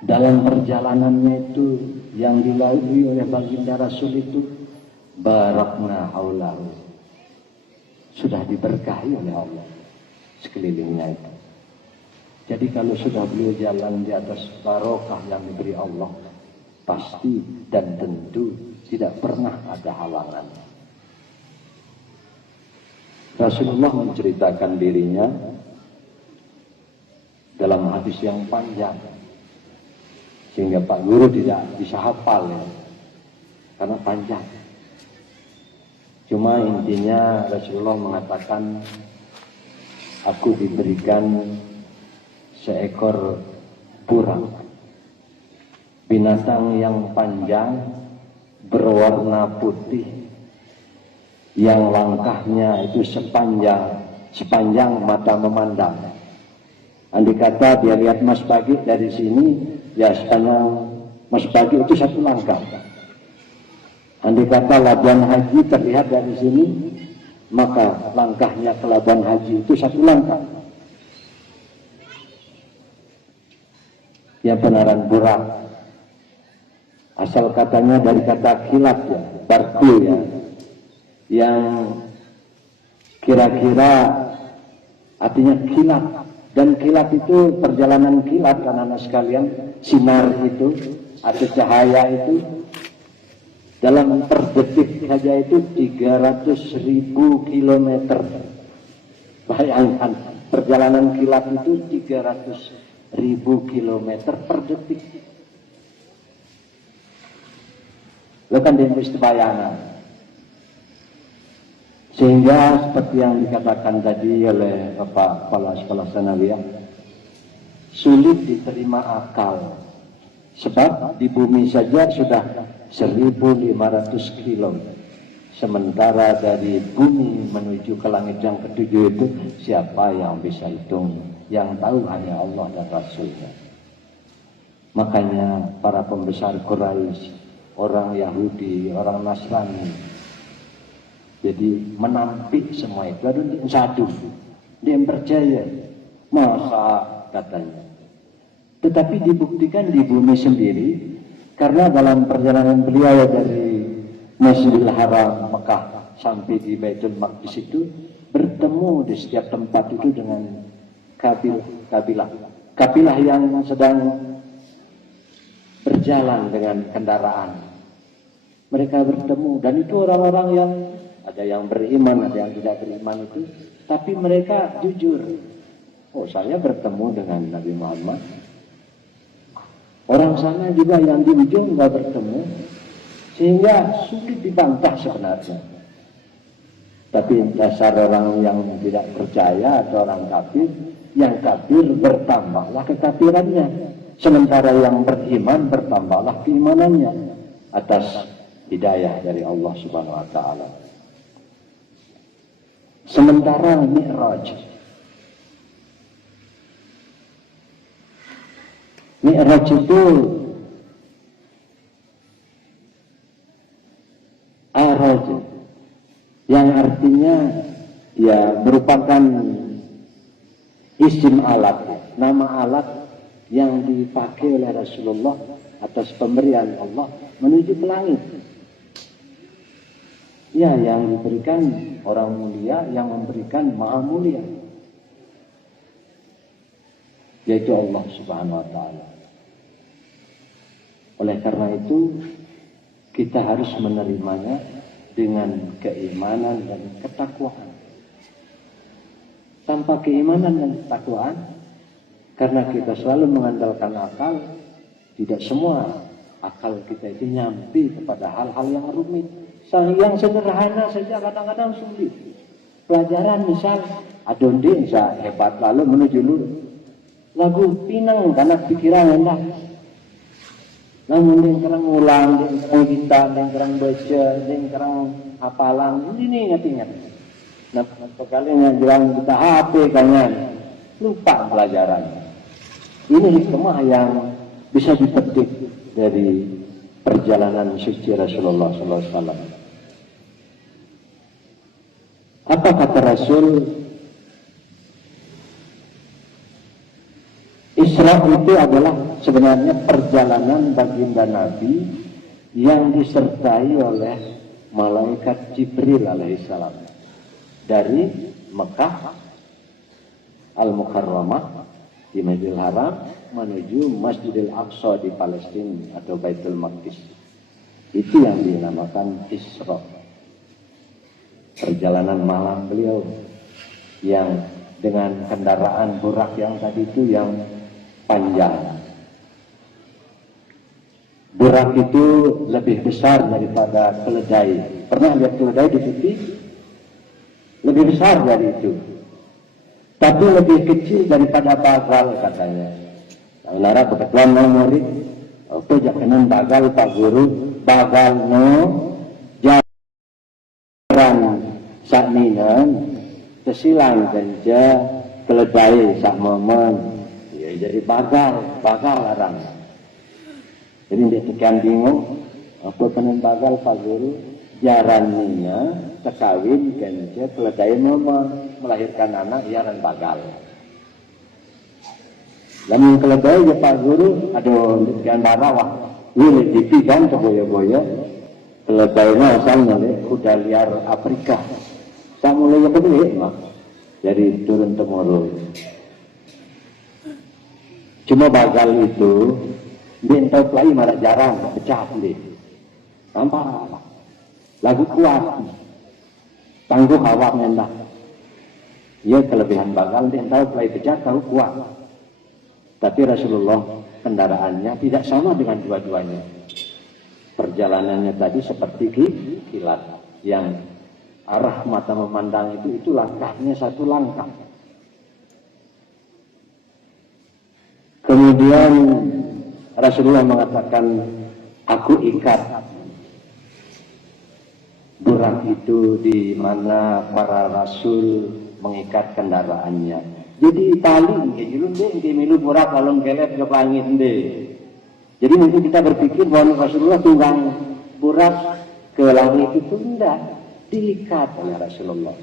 Dalam perjalanannya itu yang dilalui oleh baginda Rasul itu barakna haulahu, sudah diberkahi oleh Allah sekelilingnya itu. Jadi kalau sudah beliau jalan di atas barokah yang diberi Allah, pasti dan tentu tidak pernah ada halangan. Rasulullah menceritakan dirinya dalam hadis yang panjang, sehingga Pak Guru tidak bisa hafal ya, karena panjang. Cuma intinya Rasulullah mengatakan, aku diberikan seekor burang, binatang yang panjang berwarna putih, yang langkahnya itu sepanjang mata memandang. Andai kata dia lihat Mas Bagi dari sini, ya sepanjang Mas Bagi itu satu langkah. Andai kata Labuan Haji terlihat dari sini, maka langkahnya ke Labuan Haji itu satu langkah. Ya, benaran burang, asal katanya dari kata kilat ya, barku ya, yang kira-kira artinya kilat. Dan kilat itu perjalanan kilat, anak-anak sekalian, sinar itu atau cahaya itu dalam per detik saja itu 300.000 kilometer. Bayangkan perjalanan kilat itu 300.000 kilometer per detik. Lo kan bisa bayangan. Sehingga seperti yang dikatakan tadi oleh Bapak Kepala Sekolah Sanawiyah, sulit diterima akal. Sebab di bumi saja sudah 1.500 kilo. Sementara dari bumi menuju ke langit yang ketujuh itu siapa yang bisa hitung? Yang tahu hanya Allah dan Rasulnya. Makanya para pembesar Quraisy, orang Yahudi, orang Nasrani, jadi menampik semua itu. Aduh, satu, dia percaya, masa katanya. Tetapi dibuktikan di bumi sendiri, karena dalam perjalanan beliau dari Masjidil Haram Mekah sampai di Baitul Maqdis itu bertemu di setiap tempat itu dengan kabilah yang sedang berjalan dengan kendaraan. Mereka bertemu, dan itu orang-orang yang ada yang beriman, ada yang tidak beriman itu, tapi mereka jujur. Oh, saya bertemu dengan Nabi Muhammad. Orang sana juga yang di ujung nggak bertemu, sehingga sulit dibantah sebenarnya. Tapi dasar orang yang tidak percaya atau orang kafir, yang kafir bertambahlah kekafirannya, sementara yang beriman bertambahlah keimanannya atas hidayah dari Allah Subhanahu wa taala. Sementara Mi'raj itu araj, yang artinya ya merupakan isim alat, nama alat yang dipakai oleh Rasulullah atas pemberian Allah menuju ke langit. Ya, yang diberikan orang mulia, yang memberikan maha mulia, yaitu Allah Subhanahu wa taala. Oleh karena itu kita harus menerimanya dengan keimanan dan ketakwaan. Tanpa keimanan dan ketakwaan, karena kita selalu mengandalkan akal, tidak semua akal kita itu nyampe kepada hal-hal yang rumit. Yang sederhana saja kadang-kadang sulit. Pelajaran misal, adonde bisa hebat lalu menuju lurus. Lagu pinang karena pikiran hendak. Namun yang kerang ulang, yang kerang kita, yang kerang baca, yang kerang hafalan, ini ingat-ingat. Nah, sekali yang bilang kita HP kanyan, lupa pelajaran. Ini hikmah yang bisa dipetik dari perjalanan suci Rasulullah SAW. Apa kata Rasul? Isra itu adalah sebenarnya perjalanan baginda Nabi yang disertai oleh malaikat Jibril alaihissalam dari Mekah Al-Mukarramah di Masjidil Haram menuju Masjidil Aqsa di Palestina atau Baitul Maqdis. Itu yang dinamakan Isra. Perjalanan malam beliau yang dengan kendaraan burak yang tadi itu yang panjang. Burak itu lebih besar daripada keledai. Pernah lihat keledai di TV? Lebih besar dari itu. Tapi lebih kecil daripada bagal katanya. Lara kebetulan mau murid, apa jakanan bagal Pak Guru, bagal no jaran sakninan, kesilang kenja keledai sak momen. Ya jadi bagal larang. Jadi dia tekan bingung, apa kenen bagal Pak Guru, jarannya tekawin kenja keledai momen. Melahirkan anak iaran bagal. Lamun keledai ya Pak Guru, aduh jangan barawah. Ini TV kan keboya-boya. Keledainya asalnya udah liar Afrika. Saya mulai yang kedua mah. Jadi turun temurun. Cuma bagal itu bintang play marah jarang pecah deh. Nampak lagu kuat. Tangguh awak mendah. Ya kelebihan bagal dia tahu play pecah tahu kuat. Tapi Rasulullah kendaraannya tidak sama dengan dua-duanya. Perjalanannya tadi seperti kilat yang arah mata memandang itu langkahnya satu langkah. Kemudian Rasulullah mengatakan, aku ikat burak itu di mana para rasul mengikat kendaraannya. Jadi tali nggih julun deh, nggih milu burak kalau ngelep ke langit deh. Jadi mungkin kita berpikir bahwa Rasulullah tunggang burak ke langit itu enggak, diikat oleh Rasulullah.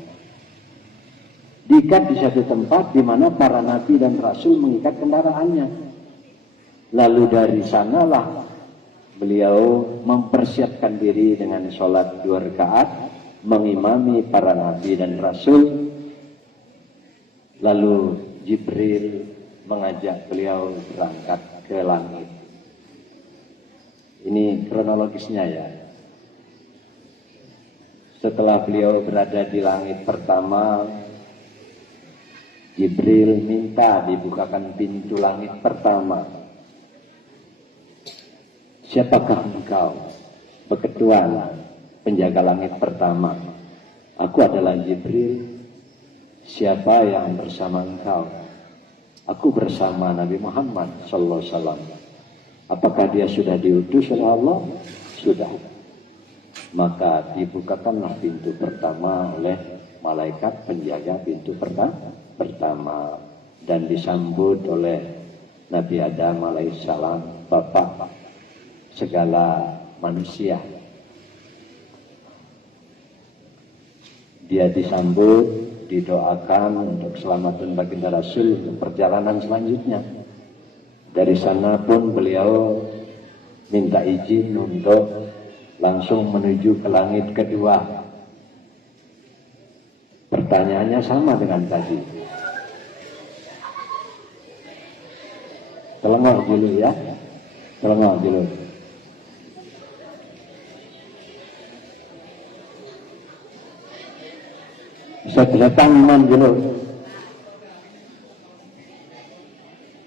Diikat di satu tempat di mana para nabi dan rasul mengikat kendaraannya. Lalu dari sanalah beliau mempersiapkan diri dengan sholat 2 rakaat, mengimami para nabi dan rasul. Lalu Jibril mengajak beliau berangkat ke langit. Ini kronologisnya ya. Setelah beliau berada di langit pertama, Jibril minta dibukakan pintu langit pertama. Siapakah engkau? Beketuan penjaga langit pertama. Aku adalah Jibril. Siapa yang bersama engkau? Aku bersama Nabi Muhammad sallallahu alaihi wasallam. Apakah dia sudah diutus oleh Allah? Sudah. Maka dibukakanlah pintu pertama oleh malaikat penjaga pintu pertama dan disambut oleh Nabi Adam alaihissalam, bapak segala manusia. Dia disambut, didoakan untuk keselamatan baginda Rasul untuk perjalanan selanjutnya. Dari sana pun beliau minta izin untuk langsung menuju ke langit kedua. Pertanyaannya sama dengan tadi. Telengok dulu ya, telengok dulu. Bisa datang iman dulu.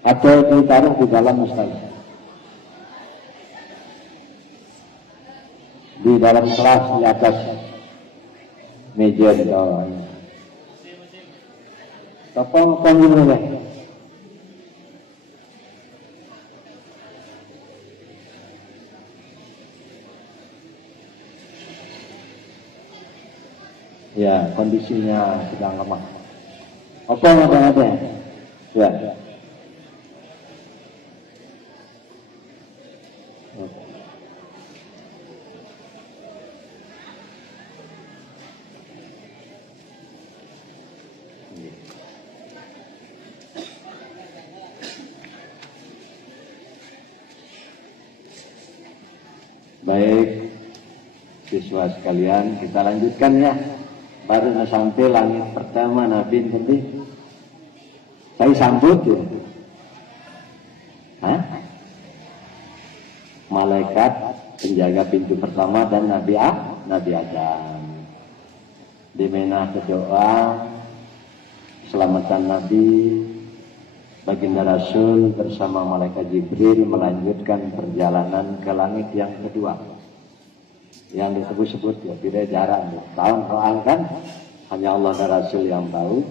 Atau ditaruh di dalam Ustaz. di dalam kelas di atas meja di bawahnya. Topong dulu ya. Ya, kondisinya sedang lemah. Apa ada? Ya. Baik, siswa sekalian, kita lanjutkan ya. Baru sampai langit pertama Nabi nanti. Saya sambut ya. Hah? Malaikat penjaga pintu pertama dan Nabi Adam. Di mana berdoa selamatan Nabi, baginda Rasul bersama malaikat Jibril melanjutkan perjalanan ke langit yang kedua. Yang disebut-sebut ya, tidak jarang ya. Tahun soal kan hanya Allah dan Rasul yang tahu.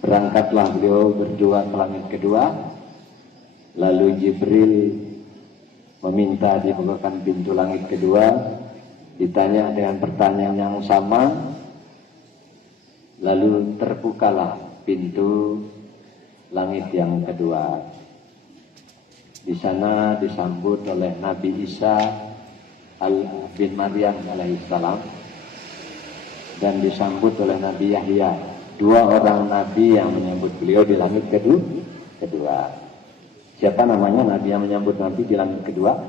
Berangkatlah beliau berdua ke langit kedua, lalu Jibril meminta dibukakan pintu langit kedua, ditanya dengan pertanyaan yang sama, lalu terbukalah pintu langit yang kedua. Di sana disambut oleh Nabi Isa bin Maryam alaihissalam dan disambut oleh Nabi Yahya, dua orang nabi yang menyambut beliau di langit kedua. Siapa namanya nabi yang menyambut Nabi di langit kedua?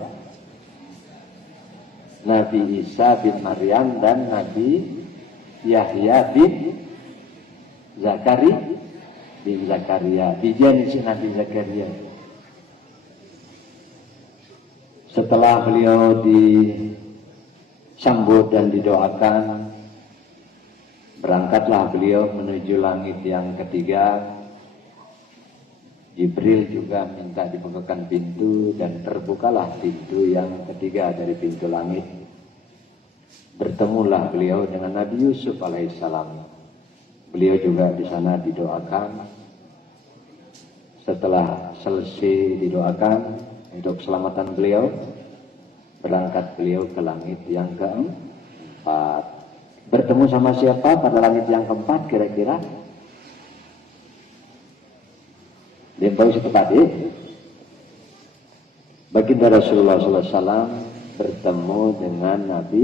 Nabi Isa bin Maryam dan Nabi Yahya bin Zakaria. Bijen si Nabi Zakaria. Setelah beliau disambut dan didoakan, berangkatlah beliau menuju langit yang ketiga. Jibril juga minta dibukakan pintu dan terbukalah pintu yang ketiga dari pintu langit. Bertemulah beliau dengan Nabi Yusuf alaihissalam. Beliau juga di sana didoakan. Setelah selesai didoakan untuk keselamatan beliau, berangkat beliau ke langit yang keempat. Bertemu sama siapa pada langit yang keempat kira-kira? Dia tahu setepat ini. Baginda Rasulullah SAW bertemu dengan Nabi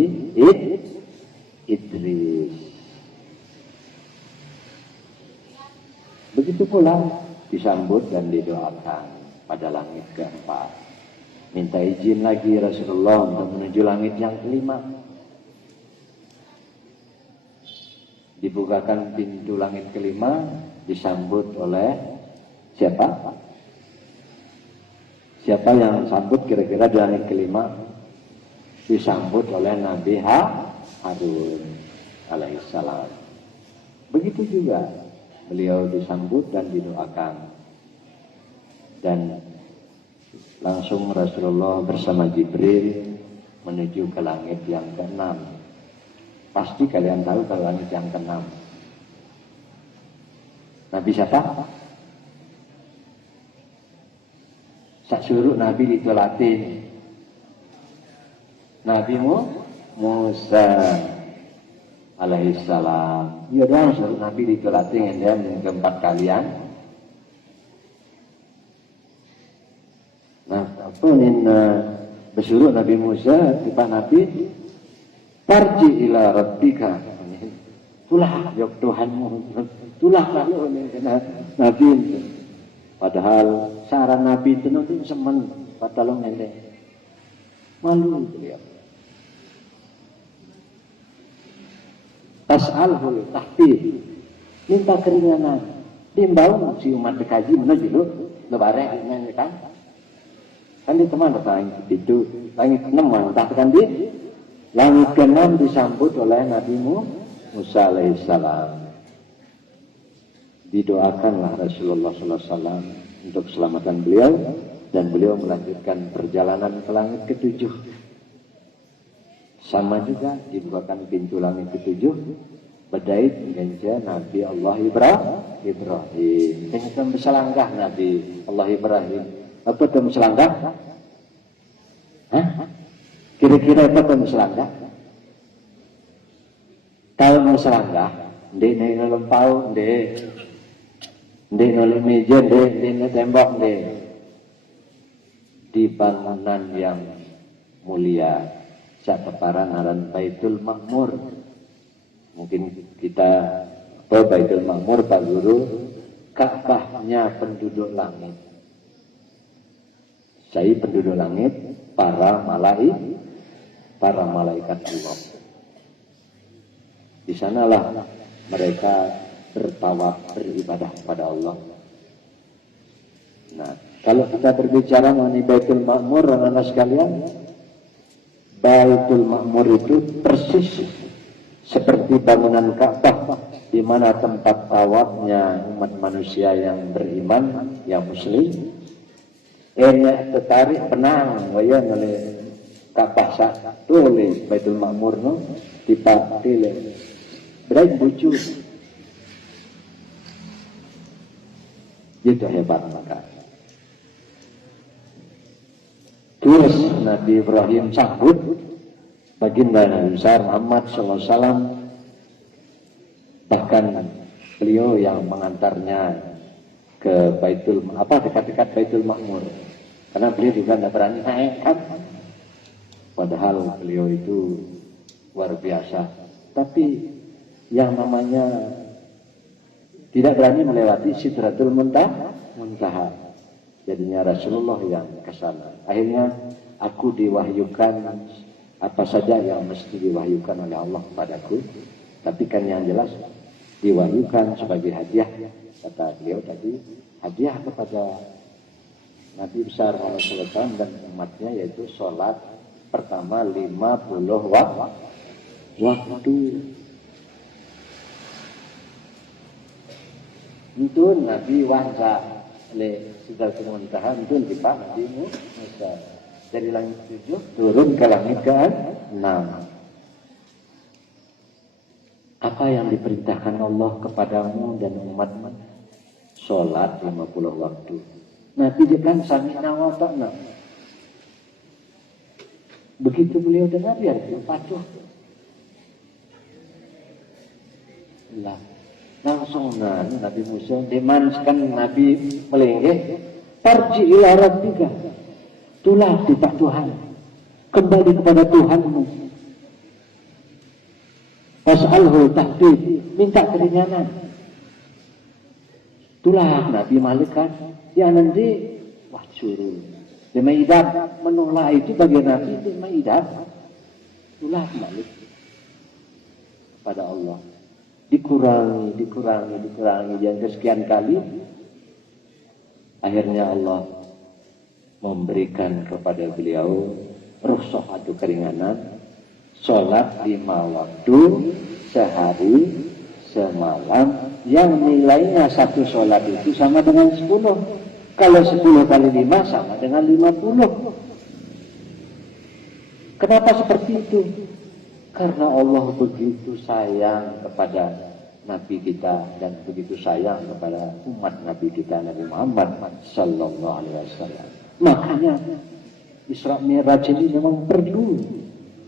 Idris. Begitu pula disambut dan didoakan pada langit keempat. Minta izin lagi Rasulullah untuk menuju langit yang kelima. Dibukakan pintu langit kelima, disambut oleh siapa? Siapa yang sambut kira-kira di langit kelima? Disambut oleh Nabi Harun alaihissalam. Begitu juga beliau disambut dan didoakan. Dan langsung Rasulullah bersama Jibril menuju ke langit yang keenam. Pasti kalian tahu ke langit yang keenam. Nabi siapa? Sak suruh Nabi ditolatin. Nabi Musa alaihissalam. Ya dong suruh Nabi ditolatin yang keempat kalian. Nah, apa ini bersuruh Nabi Musa kepada Nabi, "Farji ila rabbika." Tulah yok Tuhanmu. Tulah lalu Nabi. Padahal saran Nabi itu nanti semen patolong nende. Malu beliau. Tas'alhul tahfid. Minta keringanan. Timbau si umat dikaji menuju lu lebarek ini kan. Kan di teman langit itu langit 6 kan di langit ke-6 disambut oleh Nabi Musa alaihissalam. Didoakanlah Rasulullah SAW untuk keselamatan beliau dan beliau melanjutkan perjalanan ke langit ke-7. Sama juga dibukakan pintu langit ketujuh, bedait ganja Nabi Allah Ibrahim. Dengan berselangkah Nabi Allah Ibrahim. Apa itu berselangkah? Hah? Kira-kira apa itu berselangkah? Tahu berselangkah? Ndek nolong pau, ndek nolong meja, ndek nolong tembok, ndek di bangunan yang mulia sakeparan aran Baitul Makmur. Mungkin kita tahu Baitul Makmur, Pak Guru, Ka'bahnya penduduk langit. Saya penduduk langit, para malaikat Allah. Di sanalah mereka bertawaf, beribadah kepada Allah. Nah, kalau kita berbicara mengenai Baitul Makmur, anak-anak sekalian, Baitul Makmur itu persis seperti bangunan Ka'bah, di mana tempat tawafnya umat manusia yang beriman, yang muslim. Enak tertarik penang, wayan oleh Ka'bah satu oleh Baitul Makmur no dipatile. Berai bucu. Itu hebat maka. Terus Nabi Ibrahim sambut baginda Nabi besar Muhammad SAW, bahkan beliau yang mengantarnya ke dekat-dekat Baitul Makmur, karena beliau juga tidak berani naik kan, padahal beliau itu luar biasa. Tapi yang namanya tidak berani melewati Sidratul Muntaha. Jadinya Rasulullah yang ke sana. Akhirnya aku diwahyukan apa saja yang mesti diwahyukan oleh Allah padaku. Tapi kan yang jelas diwahyukan sebagai hadiah, kata beliau tadi, hadiah kepada Nabi besar Muhammad SAW dan umatnya, yaitu sholat pertama 50 waktu. Itu Nabi wahza le Sidratul Muntaha itu di Pak Nabi Musa dari langit 7 turun ke langit ke-6. Apa yang diperintahkan Allah kepadamu dan umatmu? Sholat 50 waktu. Nabi dia kan sami'na wa ta'na. Begitu beliau dengar ya dia patuh. Lah, langsung Nabi Musa dimanskan Nabi melenggeh, tarji ila rabbika, tulah di Pak Tuhan, kembali kepada Tuhanmu. Fas'alhu tahdid, minta keringanan. Tulah Nabi malaikat ya nanti wah suruh demaidat menolak itu bagi Nabi demaidat. Tulah balik kepada Allah. Dikurangi yang kesekian kali, akhirnya Allah memberikan kepada beliau rukhsah atau keringanan, sholat 5 waktu sehari semalam, yang nilainya satu sholat itu sama dengan 10. Kalau 10 kali 5 sama dengan 50. Kenapa seperti itu? Karena Allah begitu sayang kepada Nabi kita dan begitu sayang kepada umat Nabi kita Nabi Muhammad Sallallahu Alaihi Wasallam. Makanya Isra Mi'raj ini memang perlu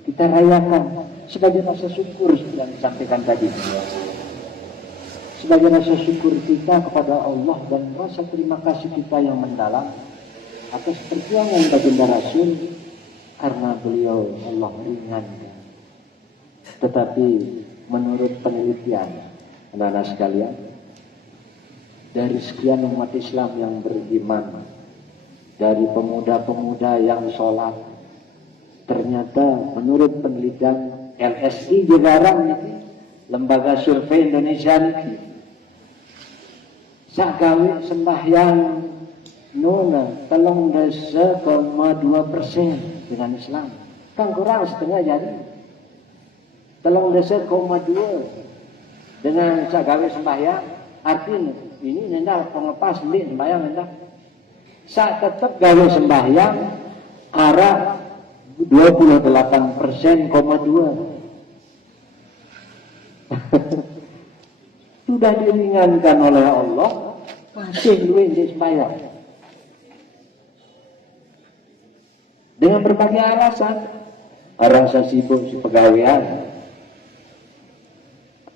kita rayakan sebagai rasa syukur yang disampaikan tadi. Sebagai rasa syukur kita kepada Allah dan rasa terima kasih kita yang mendalam atas perjuangan baginda Rasul, karena beliau Allah ringankan. Tetapi menurut penelitian anak-anak sekalian, dari sekian umat Islam yang beriman, dari pemuda-pemuda yang sholat, ternyata menurut penelitian LSI Jegarang, lembaga survei Indonesia ini, sagawe sembahyang nona 3,2% dengan Islam, kan kurang setengah jadi. 3,2 dengan sagawe sembahyang, artinya ini nendak pengepas beli sembahyang nendak. Saat tetap gawe sembahyang arah 28%,2. Sudah diringankan oleh Allah, masih luwih sembahyang. Dengan berbagai alasan. Rasa sibuk si pegawaian.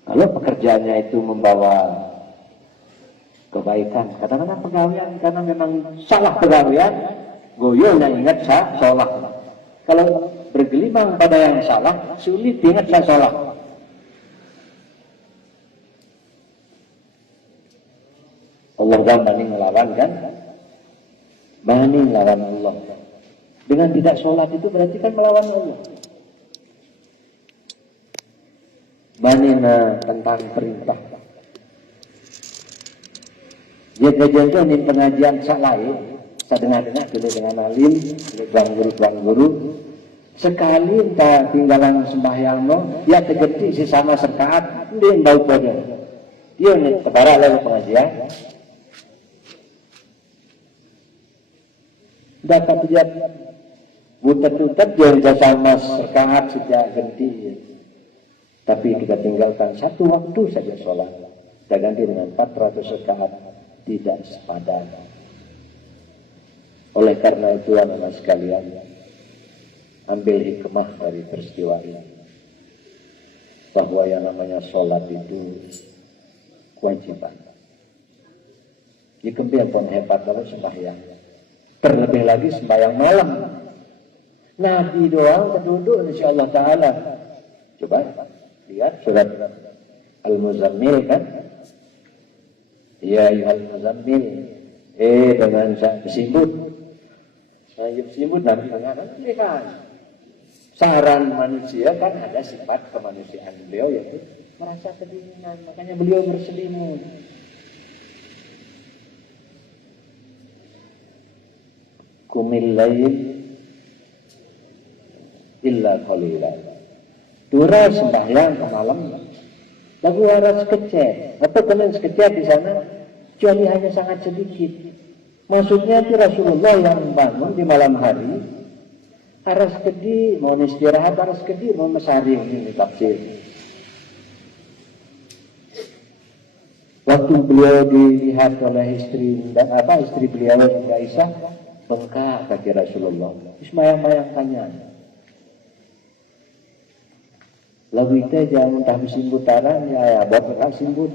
Kalau pekerjaannya itu membawa kebaikan, kadang-kadang pegawaian karena memang salah pegawaian, goyo yang ingat salah. Kalau bergelimang pada yang salah, sulit ingat salah. Allah kan banding melawan kan? Banding melawan Allah. Dengan tidak sholat itu berarti kan melawan Allah. Manina tentang perintah. Jaga-jaga ini pengajian lain. Saya dengar-dengar dulu dengan alim, dengan guru. Sekali entah tinggalan sembahyang no, ya tergerti si sama serkaat, dia bau pada. Dia nih kebara lalu pengajian. Dapat dia butet-butet dia sama serkaat sejak ganti. Tapi kita tinggalkan satu waktu saja sholat. Kita ganti dengan 400 rakaat, tidak sepadan. Oleh karena itu anak-anak sekalian, ambil hikmah dari peristiwa ini. Bahwa yang namanya sholat itu kewajiban. Dikembang pun hebat kalau sembahyang. Terlebih lagi sembahyang malam. Nabi doang penduduk insyaAllah ta'ala. Coba lihat surat Al-Muzammil kan. Ya Al-Muzammil. Dengan disebut. Disebut Nabi mengatakan kan. Saran manusia kan ada sifat kemanusiaan beliau yaitu merasa kedinginan. Makanya beliau berselimut. Kumil lail illa qalila. Dura sembahyang ke malam. Lagu waras kecil. Atau kalian sekecil di sana, kecuali hanya sangat sedikit. Maksudnya itu Rasulullah yang bangun di malam hari. Aras kedi, mau istirahat, aras kedi, mau mesaring ini tafsir. Waktu beliau dilihat oleh istri beliau Aisyah, bengkak kaki Rasulullah. Ismayang-mayangkannya. Lagu itu jangan entah simbutaran ya bapak simbut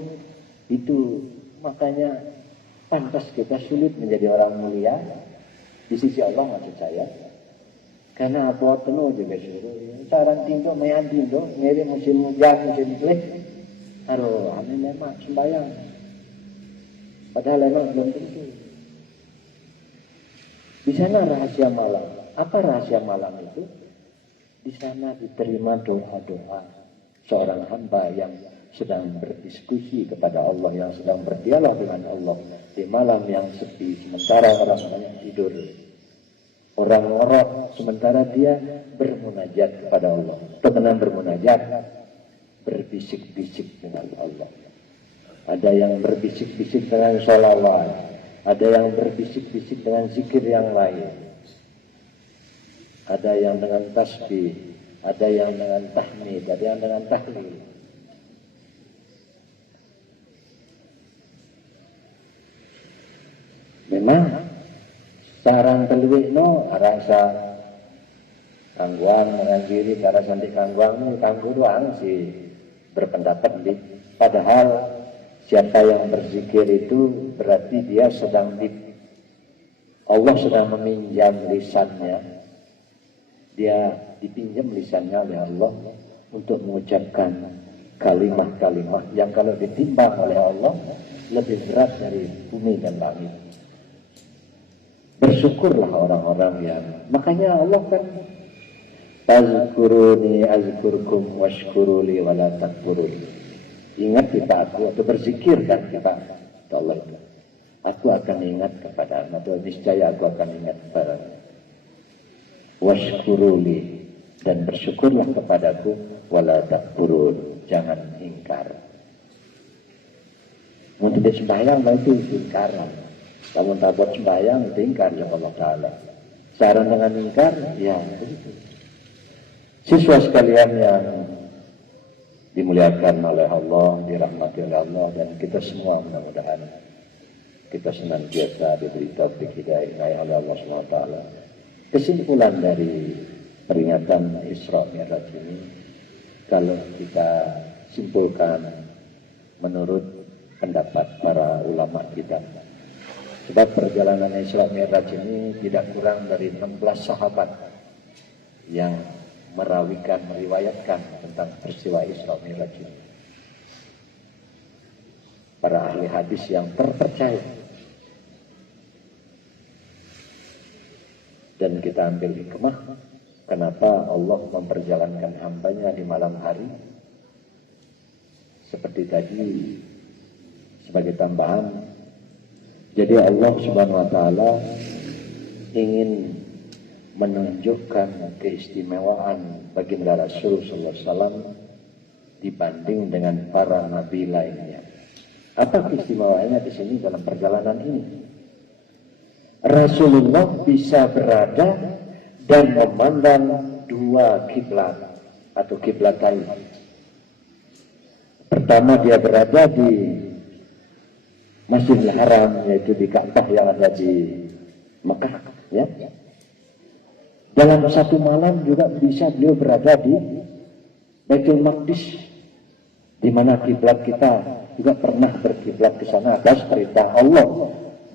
itu makanya pantas kita sulit menjadi orang mulia di sisi Allah maksud saya karena apa penuh juga suruh saran tindo mayan tindo ngirim musim hujan musim gelap aduh aneh memang sembahyang padahal memang belum tentu di sana rahasia malam. Apa rahasia malam itu? Di sana diterima doa-doa seorang hamba yang sedang berdiskusi kepada Allah, yang sedang berdialog dengan Allah di malam yang sepi, sementara orang banyak tidur. Orang ngorok, sementara dia bermunajat kepada Allah. Teman bermunajat, berbisik-bisik dengan Allah. Ada yang berbisik-bisik dengan sholawat, ada yang berbisik-bisik dengan zikir yang lain. Ada yang dengan tasbih, ada yang dengan tahmid, ada yang dengan tahlil. Memang sarang telwik no rasa kangguang dengan diri cara santi kangguang ini kanggu doang sih berpendapat di. Padahal siapa yang berzikir itu berarti dia sedang Allah sedang meminjam lisannya. Dia dipinjam lisannya oleh Allah untuk mengucapkan kalimat-kalimat yang kalau ditimbang oleh Allah lebih berat dari bumi dan langit. Bersyukurlah orang-orang yang makanya Allah kan Tazkuruni azkurkum washkuruli wala takfuruni. Ingat kita aku atau berzikir kan kita Allah itu. Aku akan ingat kepada atau niscaya aku akan ingat kepada washkuruli dan bersyukurlah kepadaku wala takfurun, jangan ingkar. Untuk sembahyang itu ingkar. Kamu tak buat sembahyang itu ingkar ya Allah Ta'ala. Cara dengan ingkar ya begitu. Siswa sekalian yang dimuliakan oleh Allah, dirahmati oleh Allah, dan kita semua mudah-mudahan kita senantiasa diberi taufik hidayah oleh Allah SWT. Kesimpulan dari peringatan Isra Mi'raj ini, kalau kita simpulkan menurut pendapat para ulama kita, sebab perjalanan Isra Mi'raj ini tidak kurang dari 16 sahabat yang meriwayatkan tentang peristiwa Isra Mi'raj ini. Para ahli hadis yang terpercaya. Dan kita ambil hikmah, kenapa Allah memperjalankan hambanya di malam hari. Seperti tadi, sebagai tambahan, jadi Allah Subhanahu wa Ta'ala ingin menunjukkan keistimewaan baginda Rasul sallallahu alaihi wasallam dibanding dengan para nabi lainnya. Apa keistimewaannya di sini dalam perjalanan ini? Rasulullah bisa berada dan memandang dua kiblat atau kiblatain. Pertama, dia berada di Masjidil Haram, yaitu di Ka'bah yang ada di Mekah, ya. Dalam satu malam juga bisa beliau berada di Baitul Maqdis, di mana kiblat kita juga pernah berkiblat ke sana atas perintah Allah,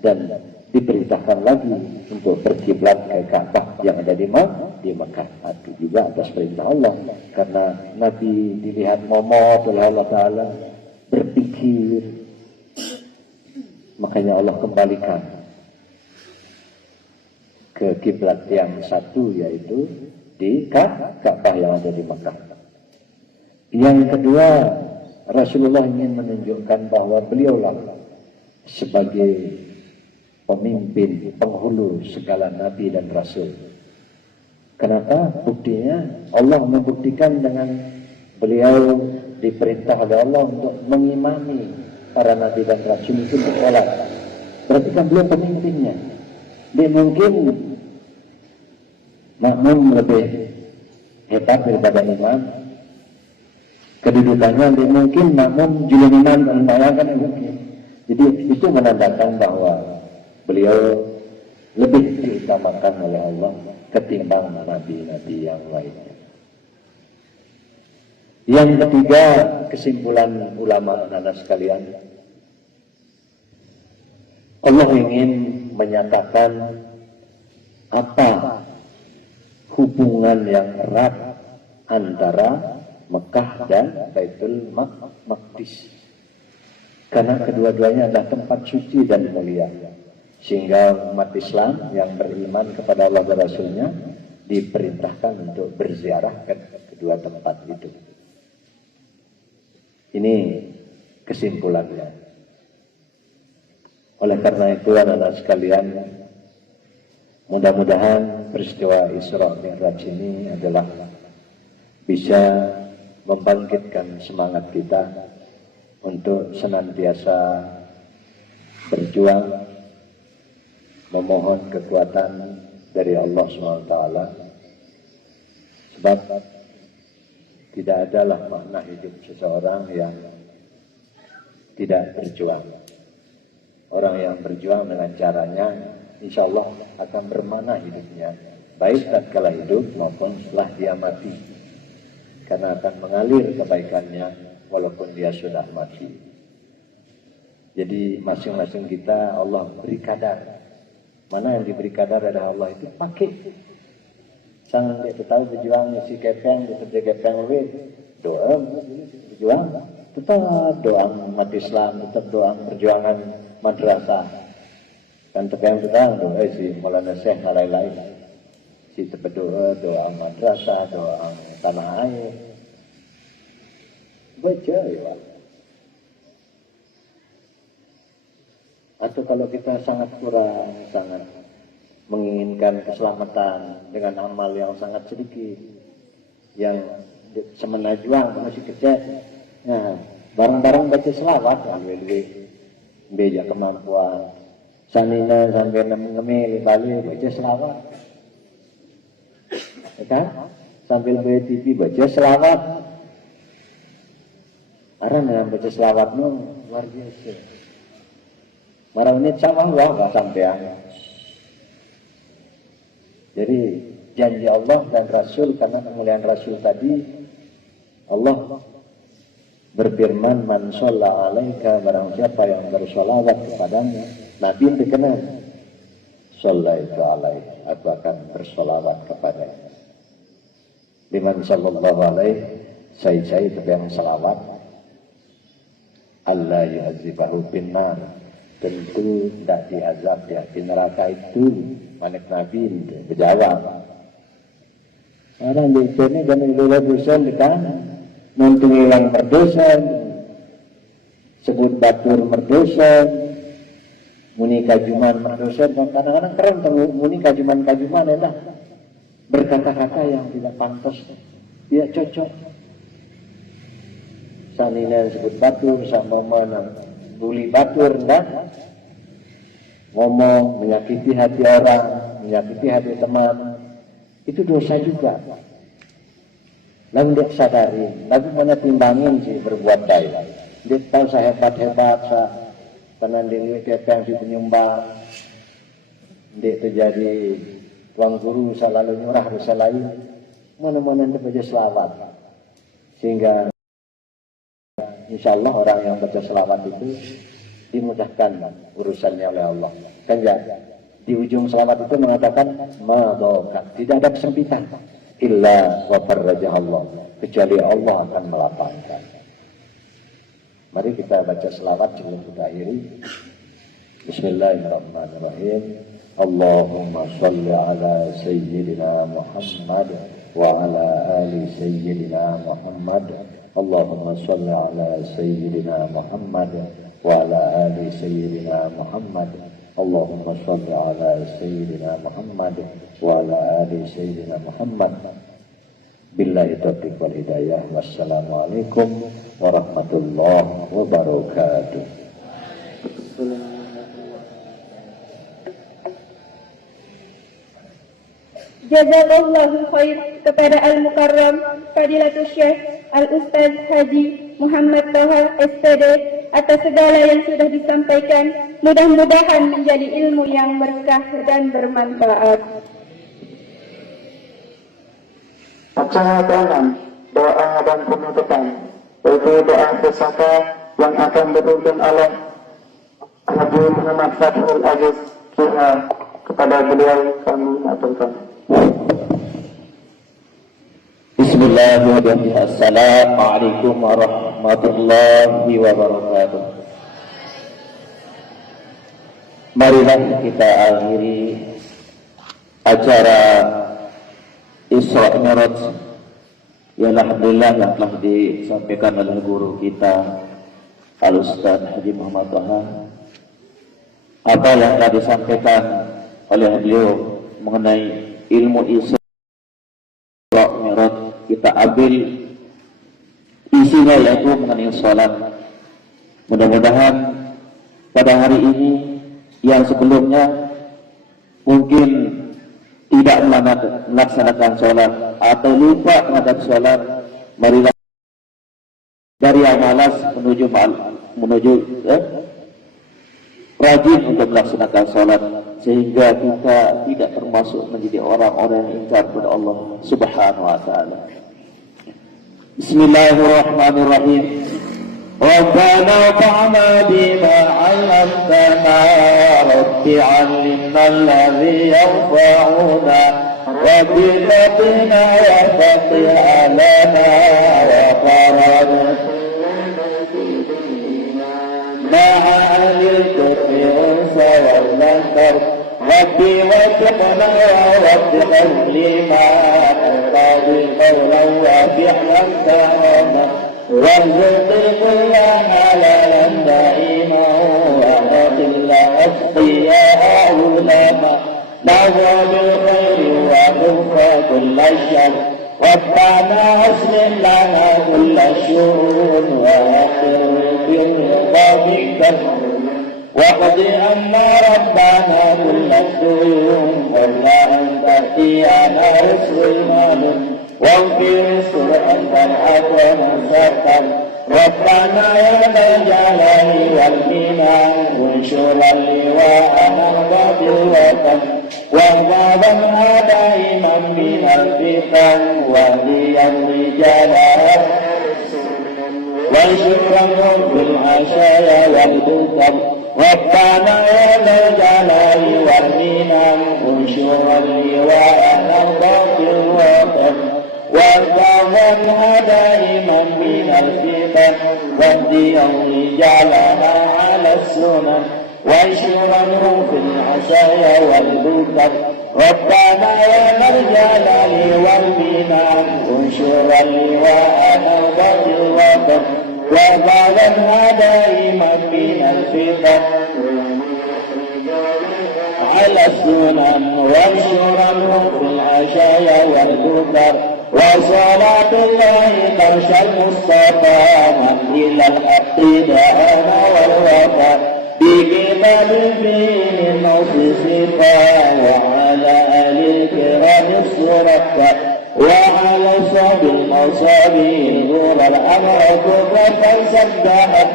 dan diperintahkan lagi untuk berkiblat ke Ka'bah yang ada di Mekah, itu juga atas perintah Allah, karena Nabi dilihat momot oleh Allah Ta'ala, berpikir, makanya Allah kembalikan ke kiblat yang satu, yaitu di Ka'bah yang ada di Mekah. Yang kedua, Rasulullah ingin menunjukkan bahwa beliaulah sebagai pemimpin, penghulu segala nabi dan rasul. Kenapa? Buktinya Allah membuktikan dengan beliau diperintah oleh Allah untuk mengimami para nabi dan rasul itu bersolat. Berarti kan beliau pemimpinnya. Dia mungkin makmum lebih hebat daripada imam. Kedudukannya dia mungkin makmum julun imam dan bayangkan mungkin. Jadi itu menandakan bahwa beliau lebih diutamakan oleh Allah ketimbang nabi-nabi yang lainnya. Yang ketiga, kesimpulan ulama anak-anak sekalian, Allah ingin menyatakan apa hubungan yang erat antara Mekah dan Baitul Maqdis. Karena kedua-duanya adalah tempat suci dan mulia. Sehingga umat Islam yang beriman kepada Allah dan Rasulnya diperintahkan untuk berziarah ke kedua tempat itu. Ini kesimpulannya. Oleh karena itu anak-anak sekalian, mudah-mudahan peristiwa Isra Mi'raj ini adalah bisa membangkitkan semangat kita untuk senantiasa berjuang, memohon kekuatan dari Allah SWT. Sebab tidak adalah makna hidup seseorang yang tidak berjuang. Orang yang berjuang dengan caranya, insya Allah akan bermakna hidupnya, baik tatkala hidup maupun setelah dia mati, karena akan mengalir kebaikannya walaupun dia sudah mati. Jadi masing-masing kita Allah beri kadar. Mana yang diberi kadar adalah Allah itu pakai. Sang dia tahu berjuang si kepeng, dia kepeng lebih doa berjuang, tetap doa umat Islam, tetap doa perjuangan madrasah. Dan tepeng tetang doa si Maulana Syekh lain-lain. Si tetap doa madrasah, doa tanah air. Baca ya. Atau kalau kita sangat kurang, sangat menginginkan keselamatan dengan amal yang sangat sedikit, yang semena juang masih kecil, nah bareng-bareng baca selawat, lebih beja kemampuan, sanina sampai ngemil balik baca selawat, ya kan? sambil baca TV baca selawat. Aran dengan baca selawatnya luar biasa. Marang ini sama gak sampean. Jadi janji Allah dan Rasul, karena kemuliaan Rasul tadi, Allah berfirman, man sholla alaika, barang siapa yang bersolawat kepadanya, Nabi dikenal, sholla itu alaih, aku akan bersolawat kepadanya. Liman sallallahu alaih, saya itu yang selawat, Allah yu'azibahu binnar, tentu tidak diazab ya di neraka itu. Manik Nabi berjawab, orang di sini dan ilulah dosa kan nuntung hilang berdosa, sebut batur berdosa, muni kajuman berdosa. Kadang-kadang keren muni kajuman ya, berkata-kata yang tidak pantas, tidak cocok. Sanina sebut batur sama mana bully batur enggak, ngomong menyakiti hati orang, menyakiti hati teman, itu dosa juga. Lalu dia sadari, lalu mana timbangin sih berbuat baik. Dia tahu saya hebat-hebat, saya penanding dia yang si penyumbang, dia terjadi tuang guru selalu nyurah dosa lain, mana-mana dia baca selawat, sehingga insya Allah orang yang baca selawat itu dimudahkan urusannya oleh Allah. Kan ya, di ujung selawat itu mengatakan madokat, tidak ada kesempitan, illa wa farrajah Allah, kecuali Allah akan melapangkan. Mari kita baca selawat sebelum kita akhiri. Bismillahirrahmanirrahim. Allahumma sholli ala sayyidina Muhammad wa ala ali sayyidina Muhammad. Allahumma sholli ala sayyidina Muhammad wa ala ali sayyidina Muhammad. Allahumma sholli ala sayyidina Muhammad wa ala ali sayyidina Muhammad. Billahi taufiq wal hidayah. Wassalamualaikum warahmatullahi wabarakatuh. Jazakallahu khair kepada Al-Mukarram Fadilatul Syekh Al-Ustaz Haji Muhammad Taha SPD atas segala yang sudah disampaikan. Mudah-mudahan menjadi ilmu yang berkah dan bermanfaat. Acara doa dan penutupan, yaitu doa bersama yang akan dipimpin oleh Haji Muhammad Fathul Aziz Kiha. Kepada beliau kami aturkan. Bismillahirrahmanirrahim. Assalamualaikum warahmatullahi wabarakatuh. Marilah kita akhiri acara Isra Mi'raj yang alhamdulillah yang telah disampaikan oleh guru kita Al-Ustaz Haji Muhammad Taha. Apa yang telah disampaikan oleh beliau mengenai ilmu Isra Mi'raj, kita ambil isinya yaitu mengenai sholat. Mudah-mudahan pada hari ini yang sebelumnya mungkin tidak melaksanakan sholat atau lupa menghadap sholat, marilah dari yang malas menuju rajin untuk melaksanakan sholat, sehingga kita tidak termasuk menjadi orang-orang yang ingkar kepada Allah Subhanahu wa ta'ala. Bismillahirrahmanirrahim. Rabbana fa'na bima 'allamtana, rabbi 'allimna alladhi yanfa'una, rabbi qina wa faqih 'alana wa qarana ma'a al-kufri unsa wal munkar, rabbi waffiqna wa waffiq lima taqdi qawlan wa bihamdika وارزق كل حلالا دائما وقل أتقياء علما نهى بالخير وكفى كل الشر ربنا أصلح لنا كل الشؤون وأقر برضاك واقض عنا ربنا كل الديون قبل أن تأتينا رسلنا واغفر سوءا حسنا ستا ربنا يا ذا الجلال والإكرام وانشر اللواء نهضة بالوطن واحفظنا دائما من الفتن ولي الرجال وشكرا بالعشايا والبطر ربنا يا ذا الجلال والإكرام وانشر اللواء نهضة بالوطن واحفظنا دائما من الفتن واهدي رجالنا على السنن وانشرنه في العشايا والبكر ربنا يا ذا الجلال والإكرام انشر اللواء نهضة الوطن واحفظنا دائما من الفتن على السنن وانشرنه في العشايا والبكر وصلاة الله قرش المصطفى من إلى الحق دعانا والوفا بكتاب فيه من نص وعلى آل الكرام الصرفا وعلى صحب المصابيح نور الأمر كفة سبحت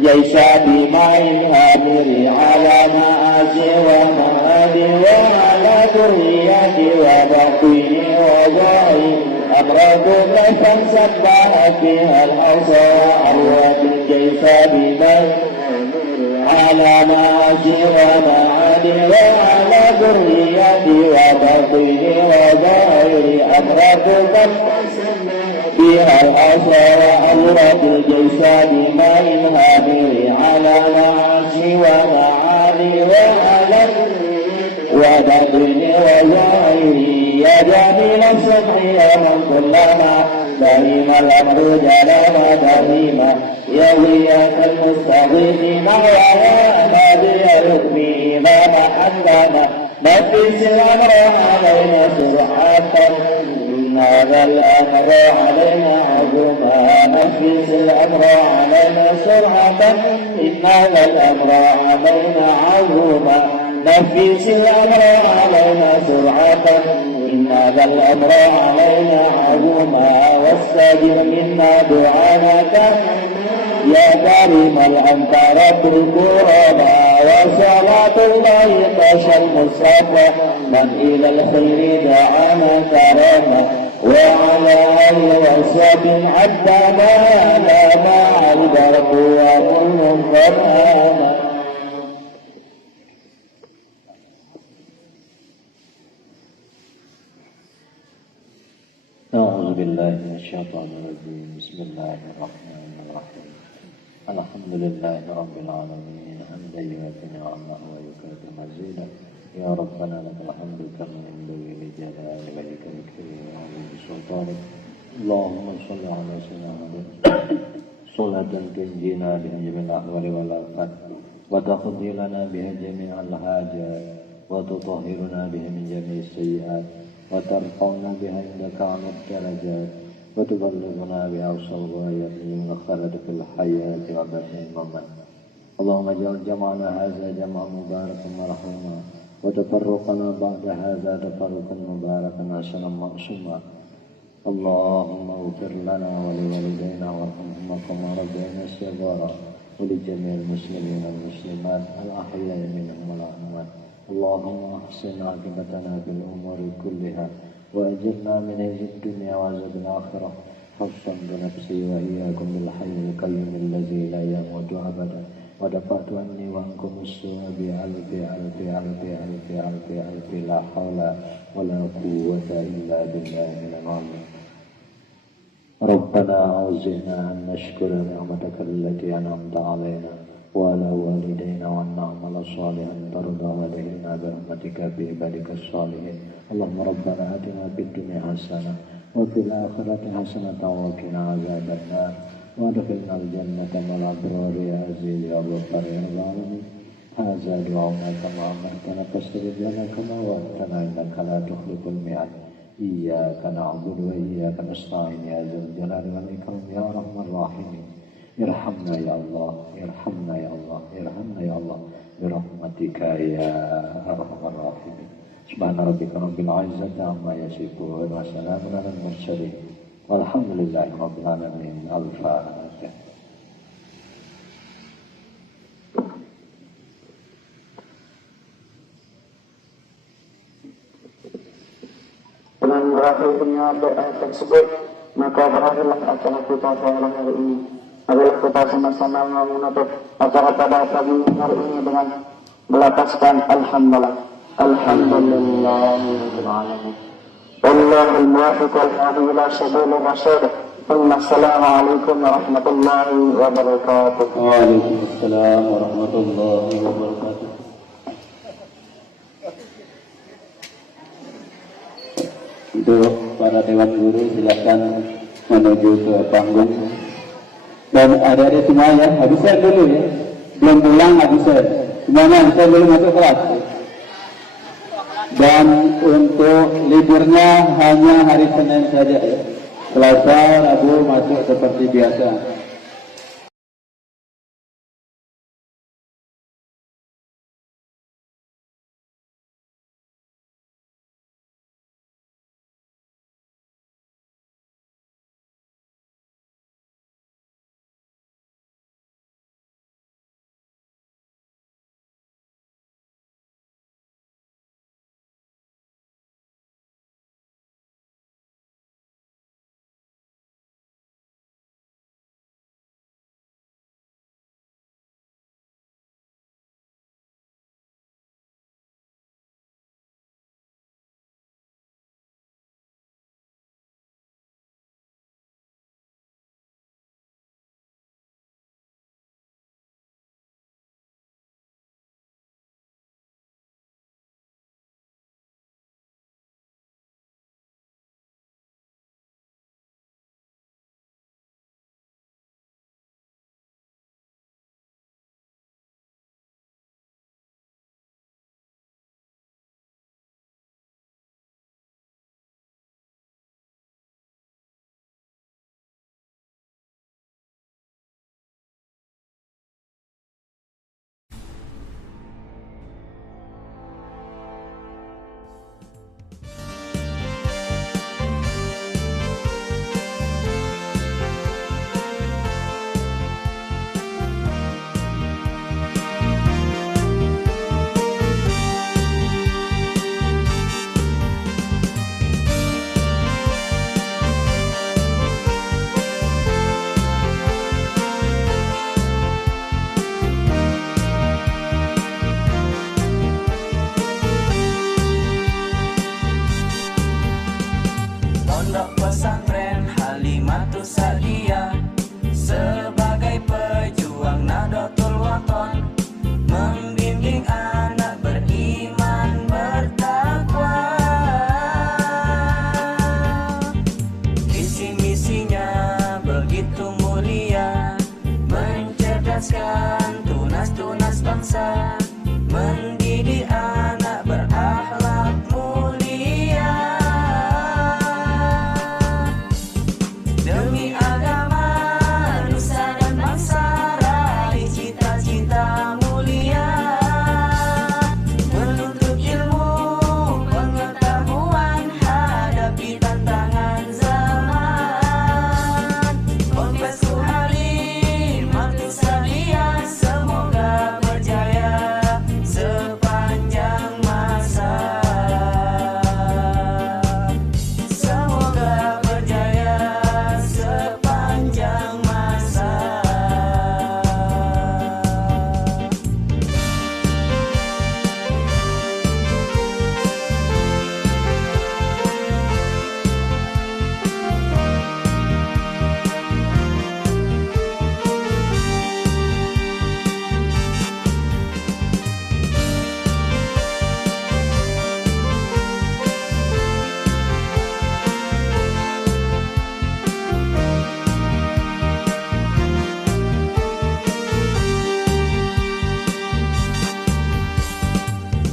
جيش بماء هامر على مآسي ومهادي وعلى ذريات وبطين وضعي أمركم فانسبح فيها الحصى وعروة الجيش بماء على مآسي ومهادي وعلى ذريات وبطين وضعي أمركم فيها الأسرى وعورة الجيش بماء هامر على معاشي ومعاني وعلى وبدر وزعيري يا جميل الصبح يا من كلما دائم الأمر جلاما دائما يا غياث المستغيثين ويا نادي الحكم إمام حمدنا نفس الأمر علينا سرعة هذا الأمر علينا عظما نفس الأمر علينا سرعة إن هذا الأمر علينا عظما نفس الأمر علينا سرعة إن هذا الأمر علينا عظما واستجب منا دعانك يا كريم الأمطار الكرما وصلاة الله طاش المصطفى من إلى الخير دعانا كرما وعلى آل وصحب عدنا لا مع البرق وكل فرحانا. أعوذ بالله من الشيطان الرجيم بسم الله الرحمن الرحيم الحمد لله رب العالمين حمدا يوافي نعمه ويكافئ مزيدا يا ربنا لك الحمد كما ينبغي لجلال وجهك الكريم وعظيم سلطانك اللهم صل على سيدنا محمد صلاة تنجينا بها جميع الأحوال والآفات وتقضي لنا بها جميع الحاجات وتطهرنا بها من جميع السيئات وترفعنا بها عندك على الدرجات وتبلغنا بها أوصى الغايات من الخيرات في الحياة وبعد الممات. اللهم اجعل جمعنا هذا جمعا مباركا مرحوما وتفرقنا بعد هذا تفرقا مباركا حسنا معصوما. اللهم اغفر لنا ولوالدينا وارحمهما كما ربينا صغارا ولجميع المسلمين والمسلمات الأحياء منهم والأموات. اللهم احسن عاقبتنا في الأمور كلها وأجرنا من خزي الدنيا وعذاب الآخرة. خصا بنفسي وإياكم بالحي القيوم الذي لا يموت أبدا ودفعت عني وعنكم السوء بألف ألف ألف ألف ألف ألف لا حول ولا قوة إلا بالله العظيم. ربنا أوزعنا أن نشكر نعمتك التي أنعمت علينا وعلى والدينا وأن نعمل صالحا ترضى ودهنا برحمتك بعبادك الصالحين. اللهم ربنا آتنا في الدنيا حسنة وفي الآخرة حسنة وقنا عذاب النار وادخلنا الجنة مع الأبرار يا عزيز يا غفار يا العالمين. هذا دعاؤنا كما أمرتنا فاستجب لنا كما وعدتنا إنك لا تخلف الميعاد. إياك نعبد وإياك نستعين يا ذا الجلال والإكرام يا أرحم الراحمين. ارحمنا يا الله ارحمنا يا الله ارحمنا يا الله برحمتك يا أرحم الراحمين. Subhana rabbika rabbil izzati amma yasifun wa salamun alal mursalin walhamdulillahi rabbil alamin. Al-Fatihah. Dengan berakhirnya doa tersebut, maka berakhirlah acara kita pada hari ini. Adalah kita sama-sama menutup acara pada pagi hari ini dengan melafazkan Alhamdulillah. Alhamdulillahirabbil alamin. Wallahul muwaffiq wal hadi ila sabilir rasyad. Assalamualaikum warahmatullahi wabarakatuh. Waalaikumsalam warahmatullahi wabarakatuh. Untuk para dewan guru silakan menuju ke panggung. Dan adik-adik semua ya, habisnya dulu ya. Belum pulang habisnya. Semuanya habisnya dulu masuk kelas. Dan untuk liburnya hanya hari Senin saja ya. Selasa, Rabu masuk seperti biasa.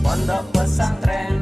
Pondok pesantren